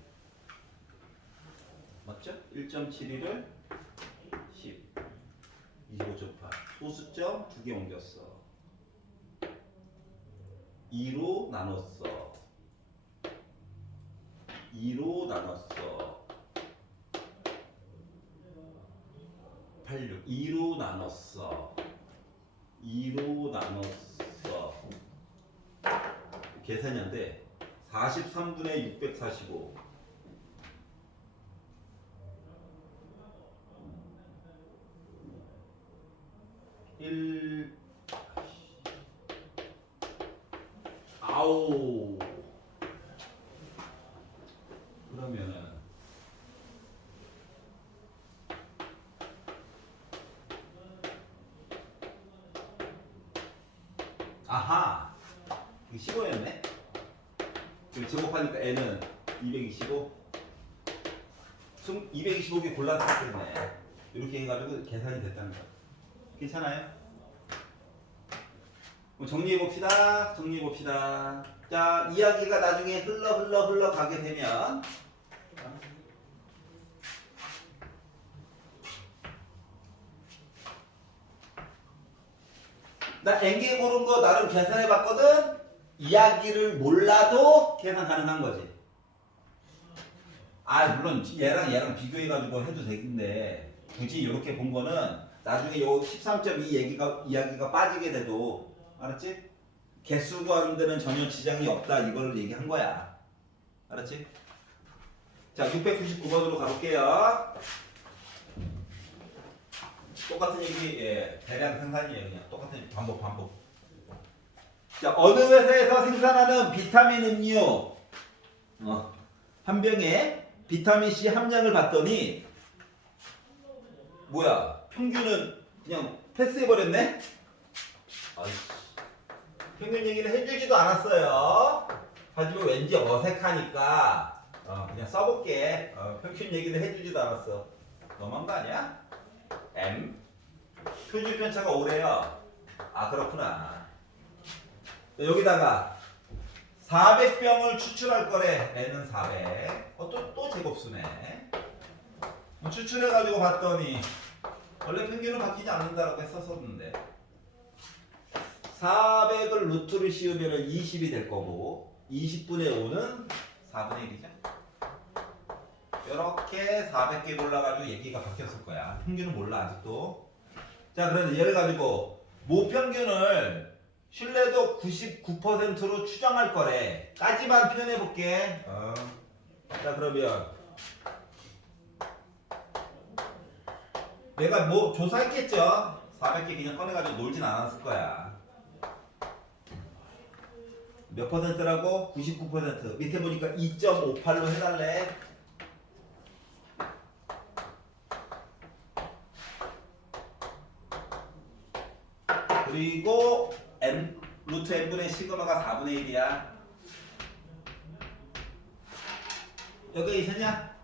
맞죠? 1.72를 10. 25.8. 소수점 두 개 옮겼어. 2로 나눴어. 2로 나눴어. 86. 2로 나눴어. 2로 나눴어. 계산이 안 돼. 43분의 645. 아오. 그러면은 아하. 이거 15였네. 그리고 제곱하니까 n은 225. 225개 골라서 했네. 이렇게 해가지고 계산이 됐다는 거. 괜찮아요? 정리해 봅시다. 정리해 봅시다. 자, 이야기가 나중에 흘러 가게 되면 나 n개 고른 거 나름 계산해 봤거든. 이야기를 몰라도 계산 가능한 거지. 아, 물론 얘랑 비교해가지고 해도 되는데 굳이 이렇게 본 거는 나중에 요 13.2 이야기가 빠지게 돼도 알았지? 개수 구하는 데는 전혀 지장이 없다 이걸 얘기한 거야. 알았지? 자, 699번으로 가볼게요. 똑같은 얘기, 예, 대량 생산이에요. 그냥 똑같은 반복. 자, 어느 회사에서 생산하는 비타민 음료 한 병에 비타민 C 함량을 봤더니 뭐야? 평균은 그냥 패스해버렸네? 평균 얘기를 해주지도 않았어요. 하지만 왠지 어색하니까 그냥 써볼게. 평균 얘기를 해주지도 않았어. 너무한 거 아니야? M 표준 편차가 5래요. 아, 그렇구나. 여기다가 400병을 추출할 거래. N은 400. 또 제곱수네. 추출해가지고 봤더니 원래 평균은 바뀌지 않는다라고 했었는데 400을 루트를 씌우면 20이 될 거고 20분의 5는 4분의 1이죠. 이렇게 400개 골라가지고 얘기가 바뀌었을 거야. 평균은 몰라 아직도. 자, 그런데 얘를 가지고 모평균을 신뢰도 99%로 추정할 거래. 까지만 표현해 볼게. 자, 그러면 내가 뭐 조사했겠죠? 400개 그냥 꺼내가지고 놀진 않았을 거야. 몇 퍼센트라고? 99%. 밑에 보니까 2.58로 해달래. 그리고 루트 n분의 시그마가 4분의 1이야. 여기 있었냐?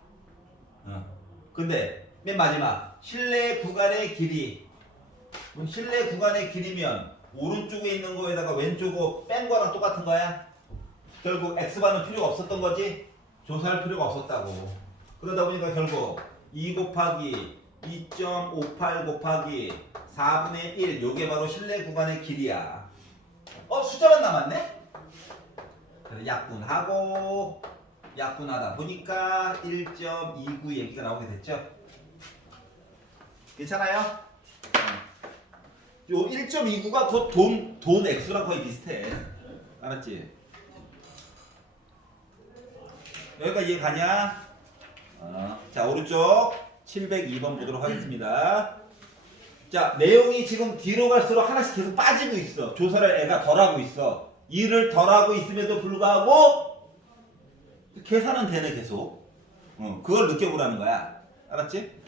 근데 맨 마지막 실내 구간의 길이. 실내 구간의 길이면 오른쪽에 있는 거에다가 왼쪽 거 뺀 거랑 똑같은 거야. 결국 x반은 필요가 없었던 거지. 조사할 필요가 없었다고. 그러다 보니까 결국 2 곱하기 2.58 곱하기 4분의 1 요게 바로 실내 구간의 길이야. 숫자만 남았네? 약분하다 보니까 1.29 얘기가 나오게 됐죠. 괜찮아요? 요 1.29가 곧 돈 액수랑 거의 비슷해. 알았지? 여기까지 이해 가냐? 자, 오른쪽 702번 보도록 하겠습니다. 자, 내용이 지금 뒤로 갈수록 하나씩 계속 빠지고 있어. 조사를 애가 덜 하고 있어. 일을 덜 하고 있음에도 불구하고 계산은 되네 계속. 그걸 느껴보라는 거야. 알았지?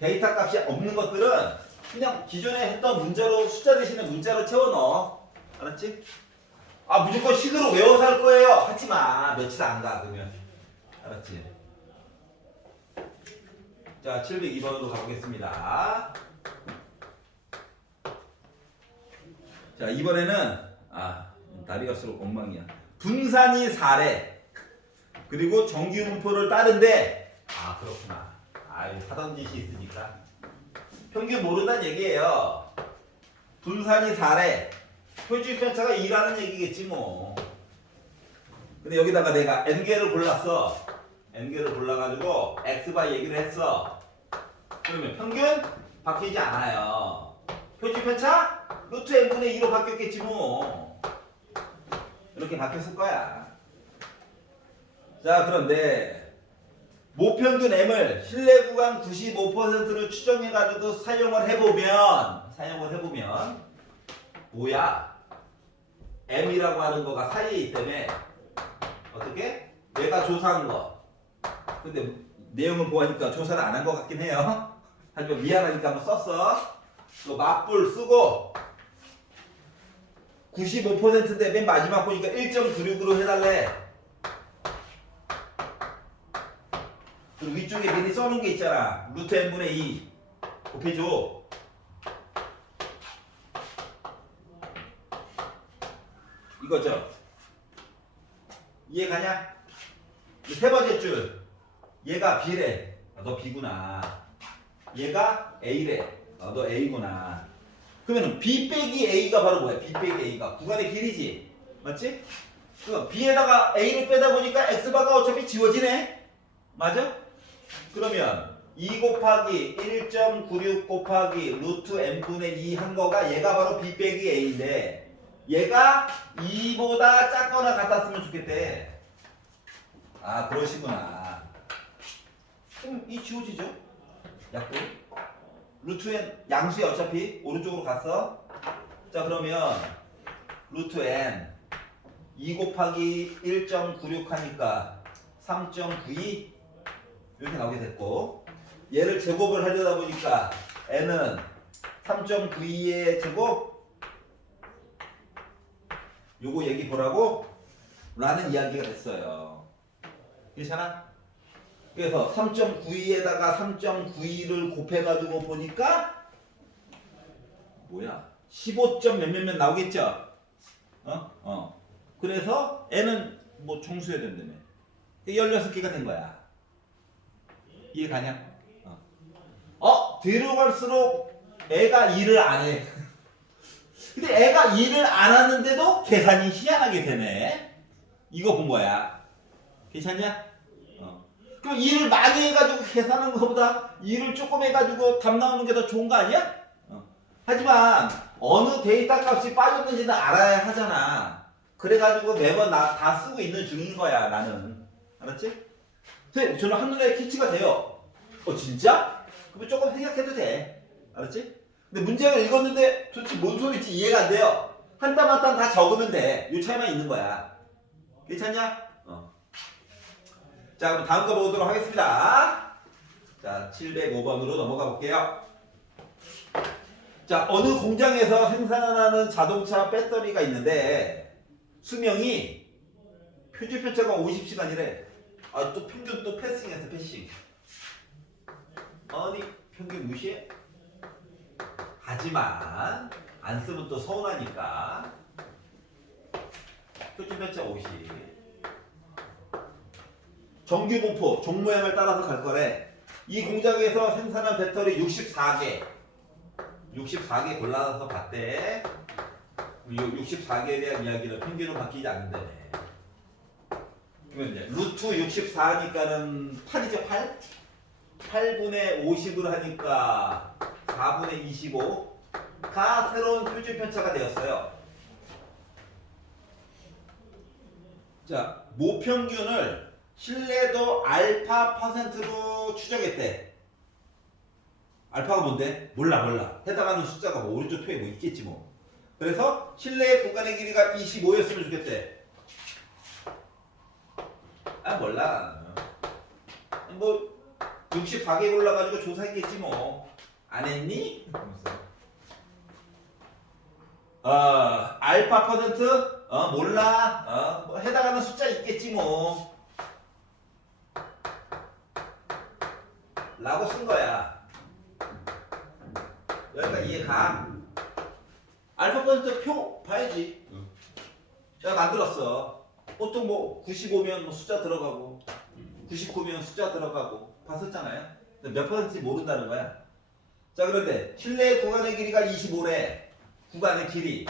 데이터 값이 없는 것들은 그냥 기존에 했던 문자로 숫자 대신에 문자로 채워넣어. 알았지? 무조건 식으로 외워서 할 거예요. 하지마. 며칠 안 가 그러면. 알았지? 자, 702번으로 가보겠습니다. 자, 이번에는 날이 갈수록 엉망이야. 분산이 4래. 그리고 정규 분포를 따른데 그렇구나. 하던 짓이 있으니까. 평균 모른다는 얘기예요. 분산이 4래. 표준 편차가 2라는 얘기겠지 뭐. 근데 여기다가 내가 n개를 골랐어. n개를 골라가지고 x바 얘기를 했어. 그러면 평균 바뀌지 않아요. 표준 편차 루트 n분의 2로 바뀌었겠지 뭐. 이렇게 바뀌었을 거야. 자, 그런데 모평균 m을 실내 구간 95%를 추정해가지고 사용을 해보면 뭐야? M이라고 하는 거가 사이에 있기 때문에 어떻게? 내가 조사한 거. 근데 내용을 보니까 조사를 안 한 것 같긴 해요. 하지만 미안하니까 한번 썼어. 또 맞불 쓰고 95%인데 맨 마지막 보니까 1.96으로 해달래. 그리고 위쪽에 미리 써놓은 게 있잖아. 루트 n분의 2 곱해줘. 이거죠. 이해 가냐? 세 번째 줄. 얘가 B래. 너 B구나. 얘가 A래. 너 A구나. 그러면 B 빼기 A가 바로 뭐야? B 빼기 A가 구간의 길이지. 맞지? 그 B에다가 A를 빼다 보니까 X바가 어차피 지워지네. 맞아? 그러면 2 곱하기 1.96 곱하기 루트 n분의 2 한 거가 얘가 바로 B 빼기 A인데 얘가 2보다 작거나 같았으면 좋겠대. 아 그러시구나. 그럼 이 지워지죠? 약분. 루트 n 양수에 어차피 오른쪽으로 갔어. 자 그러면 루트 n 2 곱하기 1.96 하니까 3.92 이렇게 나오게 됐고 얘를 제곱을 하려다 보니까 n은 3.92의 제곱 요거 얘기 보라고 라는 이야기가 됐어요. 괜찮아? 그래서 3.92에다가 3.92를 곱해가지고 보니까 뭐야 15점 몇몇몇 나오겠죠? 그래서 n은 뭐 정수해야 된다며 16개가 된 거야. 이해 가냐? 뒤로 갈수록 애가 일을 안 해. 근데 애가 일을 안 하는데도 계산이 희한하게 되네. 이거 본 거야. 괜찮냐? 그럼 일을 많이 해가지고 계산하는 것보다 일을 조금 해가지고 답 나오는 게 더 좋은 거 아니야? 하지만 어느 데이터 값이 빠졌는지는 알아야 하잖아. 그래가지고 매번 다 쓰고 있는 중인 거야 나는. 알았지? 선생님 저는 한눈에 캐치가 돼요. 진짜? 그러면 조금 생각해도 돼. 알았지? 근데 문제를 읽었는데 도대체 뭔 소리인지 이해가 안 돼요. 한 땀 한 땀 다 적으면 돼. 이 차이만 있는 거야. 괜찮냐? 자 그럼 다음 거 보도록 하겠습니다. 자 705번으로 넘어가 볼게요. 자 어느 공장에서 생산하는 자동차 배터리가 있는데 수명이 표준 편차가 50시간이래. 또 평균 또 패싱했어 패싱. 아니 평균 무시해? 하지만 안 쓰면 또 서운하니까 표준 편차 50. 정규 분포 종 모양을 따라서 갈 거래. 이 공장에서 생산한 배터리 64개 골라서 봤대. 이 64개에 대한 이야기는 평균은 바뀌지 않는다네. 그러면 이제 루트 64니까는 8이죠 8? 8분의 50을 하니까 4분의 25가 새로운 표준 편차가 되었어요. 자, 모평균을 신뢰도 알파 퍼센트로 추정했대. 알파가 뭔데? 몰라. 해당하는 숫자가 뭐 오른쪽 표에 뭐 있겠지 뭐. 그래서 신뢰 구간의 길이가 25였으면 좋겠대. 몰라. 뭐 64개 골라가지고 조사했겠지 뭐. 안 했니? 알파 퍼센트? 몰라. 뭐 해당하는 숫자 있겠지 뭐. 라고 쓴 거야. 여기까지 이해가? 알파 퍼센트 표 봐야지. 내가 만들었어. 보통 뭐 95면 뭐 숫자 들어가고 99면 숫자 들어가고 봤었잖아요. 몇 퍼센트인지 모른다는 거야. 자 그런데 실내 구간의 길이가 25래. 구간의 길이.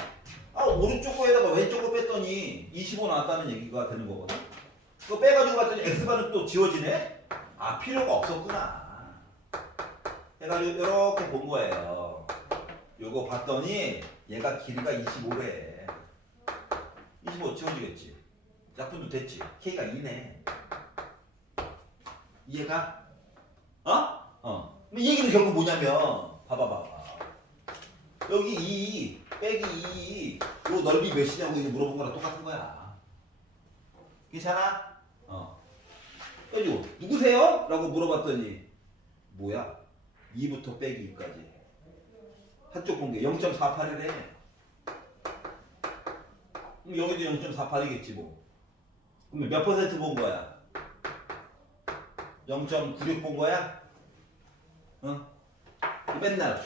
오른쪽 거에다가 왼쪽 거 뺐더니 25 나왔다는 얘기가 되는 거거든. 그거 빼가지고 봤더니 X반은 또 지워지네? 필요가 없었구나. 해가지고 이렇게 본 거예요. 요거 봤더니 얘가 길이가 25래. 25 지워지겠지. 약분도 됐지. K가 2네. 이해가? 이 얘기는 결국 뭐냐면 봐봐. 여기 이 빼기 요 넓이 몇이냐고 이제 물어본 거랑 똑같은 거야. 괜찮아? 그래가지고 누구세요? 라고 물어봤더니 뭐야? 2부터 빼기 2까지 한쪽 공개 0.48이래. 그럼 여기도 0.48이겠지 뭐. 그러면 몇 퍼센트 본 거야? 0.96 본 거야? 맨날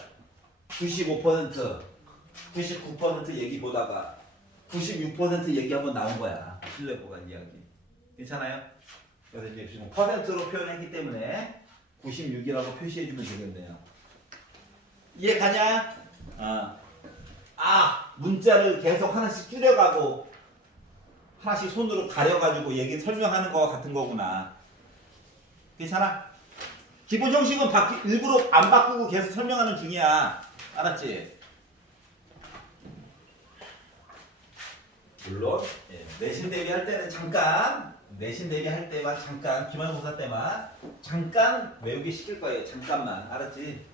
95%, 99% 얘기 보다가 96% 얘기 한번 나온 거야. 신뢰 보관 이야기. 괜찮아요? 그래서 이제 지금 퍼센트로 표현했기 때문에 96이라고 표시해주면 되겠네요. 이해 가냐? 문자를 계속 하나씩 줄여가고 하나씩 손으로 가려가지고 얘기 설명하는 거와 같은 거구나. 괜찮아? 기본 형식은 일부러 안 바꾸고 계속 설명하는 중이야. 알았지? 물론 내신 대비할 때는 잠깐 내신 대비할 때만 잠깐 기말고사 때만 잠깐 외우기 시킬 거예요. 잠깐만. 알았지?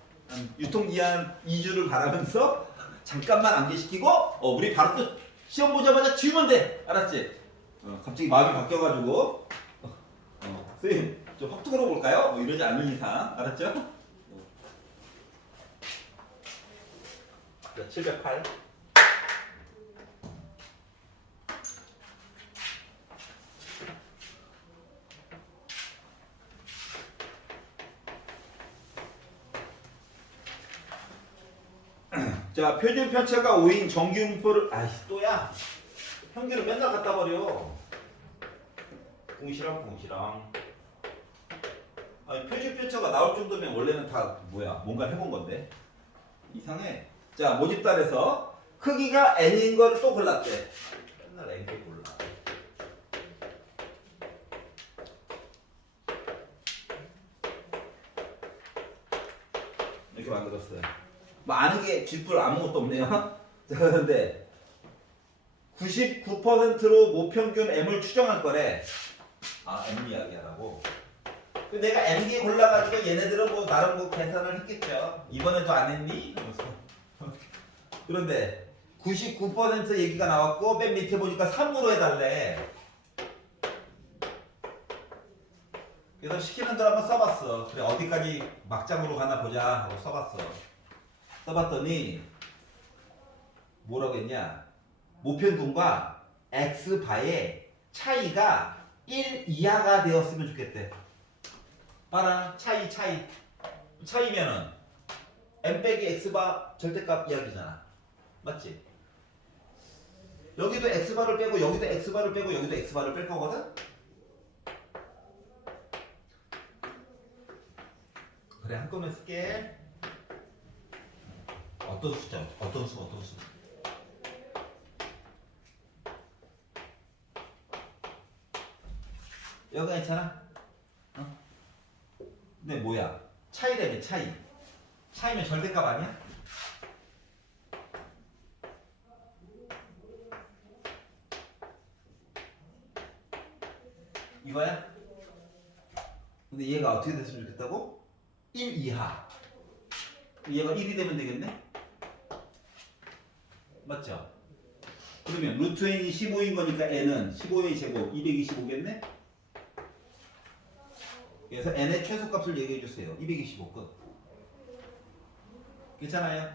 유통기한 2주를 바라면서 잠깐만 암기시키고 우리 바로 또 시험 보자마자 지우면 돼. 알았지? 갑자기 마음이 바뀌어가지고 선생님 좀 확 뚫어볼까요? 뭐 이러지 않는 이상. 알았죠? 자, 708. 자, 표준 편차가 5인 정규분포를 또야. 평균을 맨날 갖다 버려. 공시랑. 표준 편차가 나올 정도면 원래는 다 뭔가 해본 건데. 이상해. 자, 모집단에서 크기가 n인 거를 또 골랐대. 맨날 n개 골라. 이렇게 만들었어요. 뭐 아는 게 쥐뿔 아무것도 없네요. 자, 그런데 99%로 모평균 m을 추정할 거래. m 이야기하라고. 내가 m개 골라가지고 얘네들은 뭐 나름 뭐 계산을 했겠죠. 이번에도 안 했니? 그런데 99% 얘기가 나왔고 맨 밑에 보니까 3으로 해달래. 그래서 시키는 대로 한번 써봤어. 그래 어디까지 막장으로 가나 보자 하고 써봤어. 써봤더니 뭐라고 했냐? 모평균과 x바의 차이가 1 이하가 되었으면 좋겠대. 봐라. 차이면은 m 빼기 x바 절대값 이야기잖아. 맞지? 여기도 x바를 빼고 여기도 x바를 빼고 여기도 x바를 뺄 거거든? 그래 한꺼번에 쓸게. 어떤 숫자? 어떤 수? 여기가 괜찮아? 근데 뭐야? 차이라며 차이. 차이면 절대값 아니야? 이거야? 근데 얘가 어떻게 됐으면 좋겠다고? 1 이하. 얘가 1이 되면 되겠네? 맞죠? 그러면 루트 n이 15인 거니까 n은 15의 제곱 225겠네? 그래서 n의 최소값을 얘기해 주세요. 225 끝. 괜찮아요?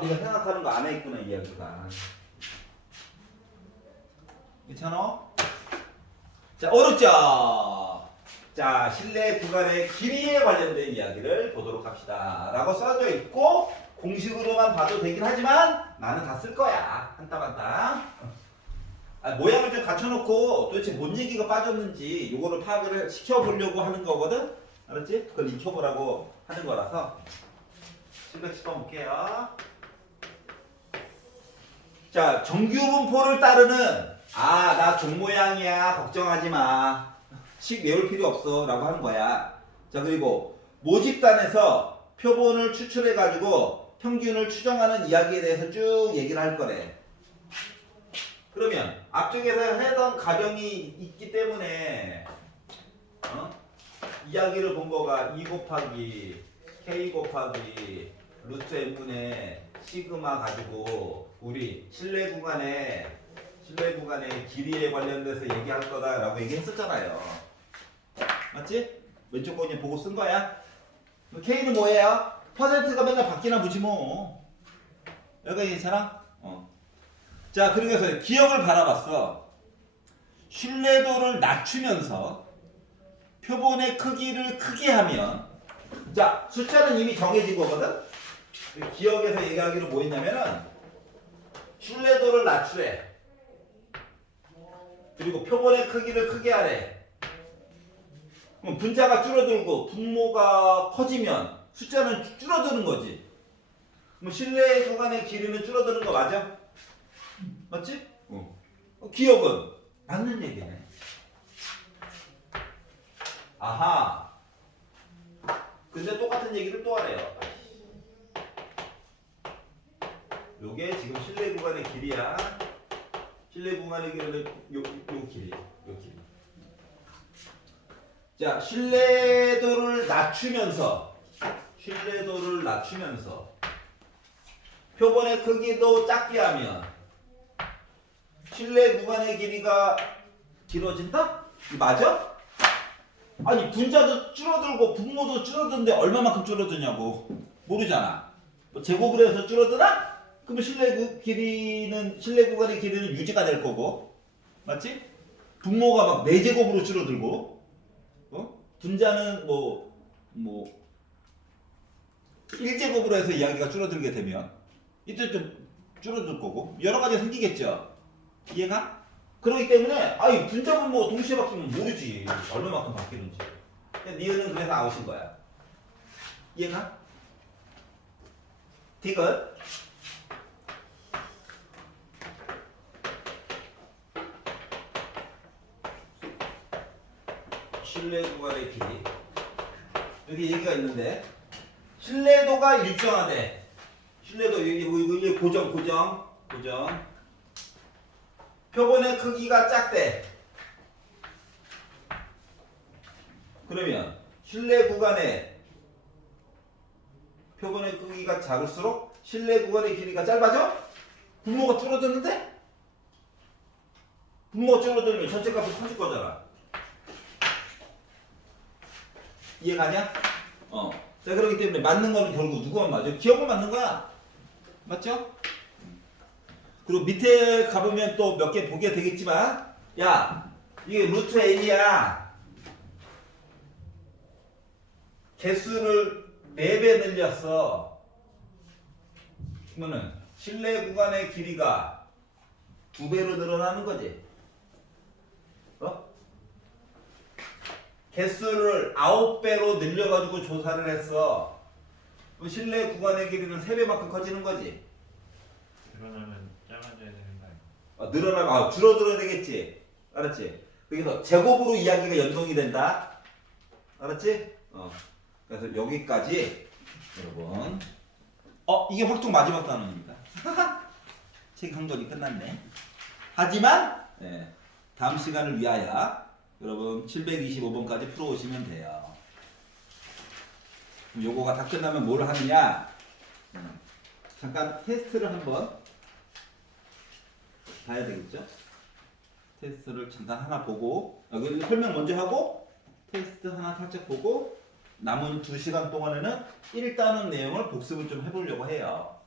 우리가 생각하는 거 안에 있구나 이야기가. 괜찮아? 자, 오른쪽. 자, 실내 구간의 길이에 관련된 이야기를 보도록 합시다. 라고 써져 있고 공식으로만 봐도 되긴 하지만 나는 다 쓸 거야. 한 땀 한 땀. 모양을 좀 갖춰놓고 도대체 뭔 얘기가 빠졌는지 요거를 파악을 시켜보려고 하는 거거든? 알았지? 그걸 익혀보라고 하는 거라서 710번 볼게요. 자, 정규분포를 따르는 나 종 모양이야 걱정하지 마. 식 외울 필요 없어 라고 하는 거야. 자, 그리고 모집단에서 표본을 추출해 가지고 평균을 추정하는 이야기에 대해서 쭉 얘기를 할 거래. 그러면 앞쪽에서 해던 가정이 있기 때문에 이야기를 본 거가 2 곱하기 k 곱하기 루트 n분의 시그마 가지고 우리 실내 구간의 길이에 관련돼서 얘기할 거다라고 얘기했었잖아요. 맞지? 왼쪽 거 그냥 보고 쓴 거야. K는 뭐예요? 퍼센트가 맨날 바뀌나 보지 뭐. 여기가 괜찮아? 자, 그래서 기억을 바라봤어. 신뢰도를 낮추면서 표본의 크기를 크게 하면, 자, 숫자는 이미 정해진 거거든? 기억에서 얘기하기로 뭐 했냐면은 신뢰도를 낮추래. 그리고 표본의 크기를 크게 하래. 그럼 분자가 줄어들고 분모가 커지면 숫자는 줄어드는 거지. 그럼 신뢰 구간의 길이는 줄어드는 거 맞아? 맞지? 기억은 맞는 얘기네. 아하. 근데 똑같은 얘기를 또 하래요. 요게 지금 실내 구간의 길이야. 실내 구간의 길이는 요 길이. 자, 신뢰도를 낮추면서 표본의 크기도 작게 하면 실내 구간의 길이가 길어진다? 맞아? 아니, 분자도 줄어들고 분모도 줄어드는데 얼마만큼 줄어드냐고 모르잖아. 뭐 제곱을 해서 줄어드나? 그러면 실내 구간의 길이는 유지가 될 거고, 맞지? 분모가 막 4제곱으로 줄어들고, 분자는 뭐 1제곱으로 해서 이야기가 줄어들게 되면 이때 좀 줄어들 거고 여러 가지 생기겠죠. 이해가? 그렇기 때문에 분자 분모가 동시에 바뀌면 모르지 얼마만큼 바뀌는지. 니은은 그래서 아웃인 거야. 이해가? 디귿. 신뢰 구간의 길이. 여기 얘기가 있는데 신뢰도가 일정하대. 신뢰도 여기 고정. 표본의 크기가 작대. 그러면 실내 구간의 표본의 크기가 작을수록 실내 구간의 길이가 짧아져? 분모가 줄어드는데? 분모가 줄어들면 전체 값이 커질 거잖아. 이해가냐? 자, 그렇기 때문에 맞는 거는 결국 누구만 맞아? 기억은 맞는 거야. 맞죠? 그리고 밑에 가보면 또 몇 개 보게 되겠지만, 야, 이게 루트 n이야. 개수를 4배 늘렸어. 그러면은 실내 구간의 길이가 2배로 늘어나는 거지. 개수를 9배로 늘려가지고 조사를 했어. 그럼 실내 구간의 길이는 3배만큼 커지는 거지. 늘어나면 작아져야 되는 거 아니야? 늘어나면 줄어들어야 되겠지. 알았지? 그래서 제곱으로 이야기가 연동이 된다. 알았지? 그래서 여기까지 여러분. 이게 확정 마지막 단원입니다. 책 한 권이 끝났네. 하지만 다음 시간을 위하여 여러분 725번까지 풀어오시면 돼요. 그럼 요거가 다 끝나면 뭘 하느냐? 잠깐 테스트를 한번 봐야 되겠죠? 테스트를 잠깐 하나 보고 여기 설명 먼저 하고 테스트 하나 살짝 보고 남은 2시간 동안에는 1단원 내용을 복습을 좀 해보려고 해요.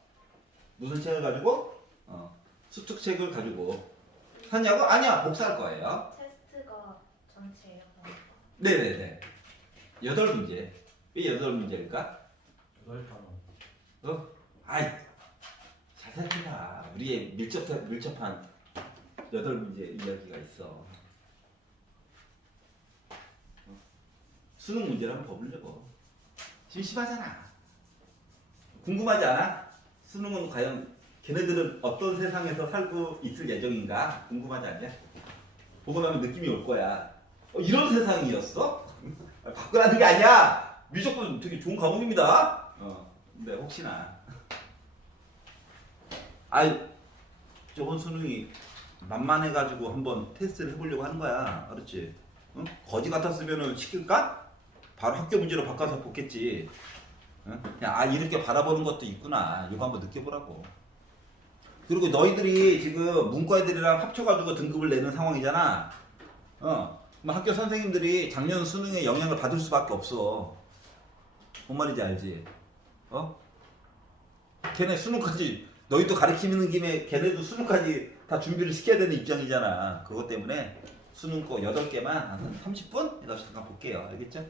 무슨 책을 가지고? 수특책을 가지고 하냐고? 아니야, 복사할 거예요. 테스트가 전체예요? 네네네. 8문제. 왜 8문제일까? 8단원. 아이, 잘 살펴봐. 우리의 밀접한 8문제 이야기가 있어. 수능 문제를 한번 봐보려고. 심심하잖아. 궁금하지 않아? 수능은 과연 걔네들은 어떤 세상에서 살고 있을 예정인가? 궁금하지 않냐? 보고 나면 느낌이 올 거야. 이런 세상이었어? 바꾸라는 게 아니야. 미적분 되게 좋은 과목입니다. 근데 혹시나. 저번 수능이 만만해가지고 한번 테스트를 해보려고 하는 거야. 알았지? 거지 같았으면 시킬까? 바로 학교 문제로 바꿔서 뽑겠지. 응? 그냥 아 이렇게 바라보는 것도 있구나. 이거 한번 느껴보라고. 그리고 너희들이 지금 문과 애들이랑 합쳐가지고 등급을 내는 상황이잖아. 그럼 학교 선생님들이 작년 수능에 영향을 받을 수밖에 없어. 뭔 말인지 알지? 걔네 수능까지 너희도 가르치는 김에 걔네도 수능까지 다 준비를 시켜야 되는 입장이잖아. 그것 때문에 수능 거 8개만 한 30분? 이렇게 잠깐 볼게요. 알겠죠?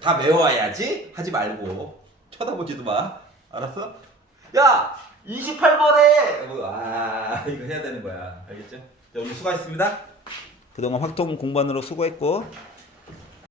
다 외워야지 하지 말고 쳐다보지도 마. 알았어? 야! 28번에! 아 이거 해야 되는 거야. 알겠죠? 자 오늘 수고하셨습니다. 그동안 확통 공부하느라 수고했고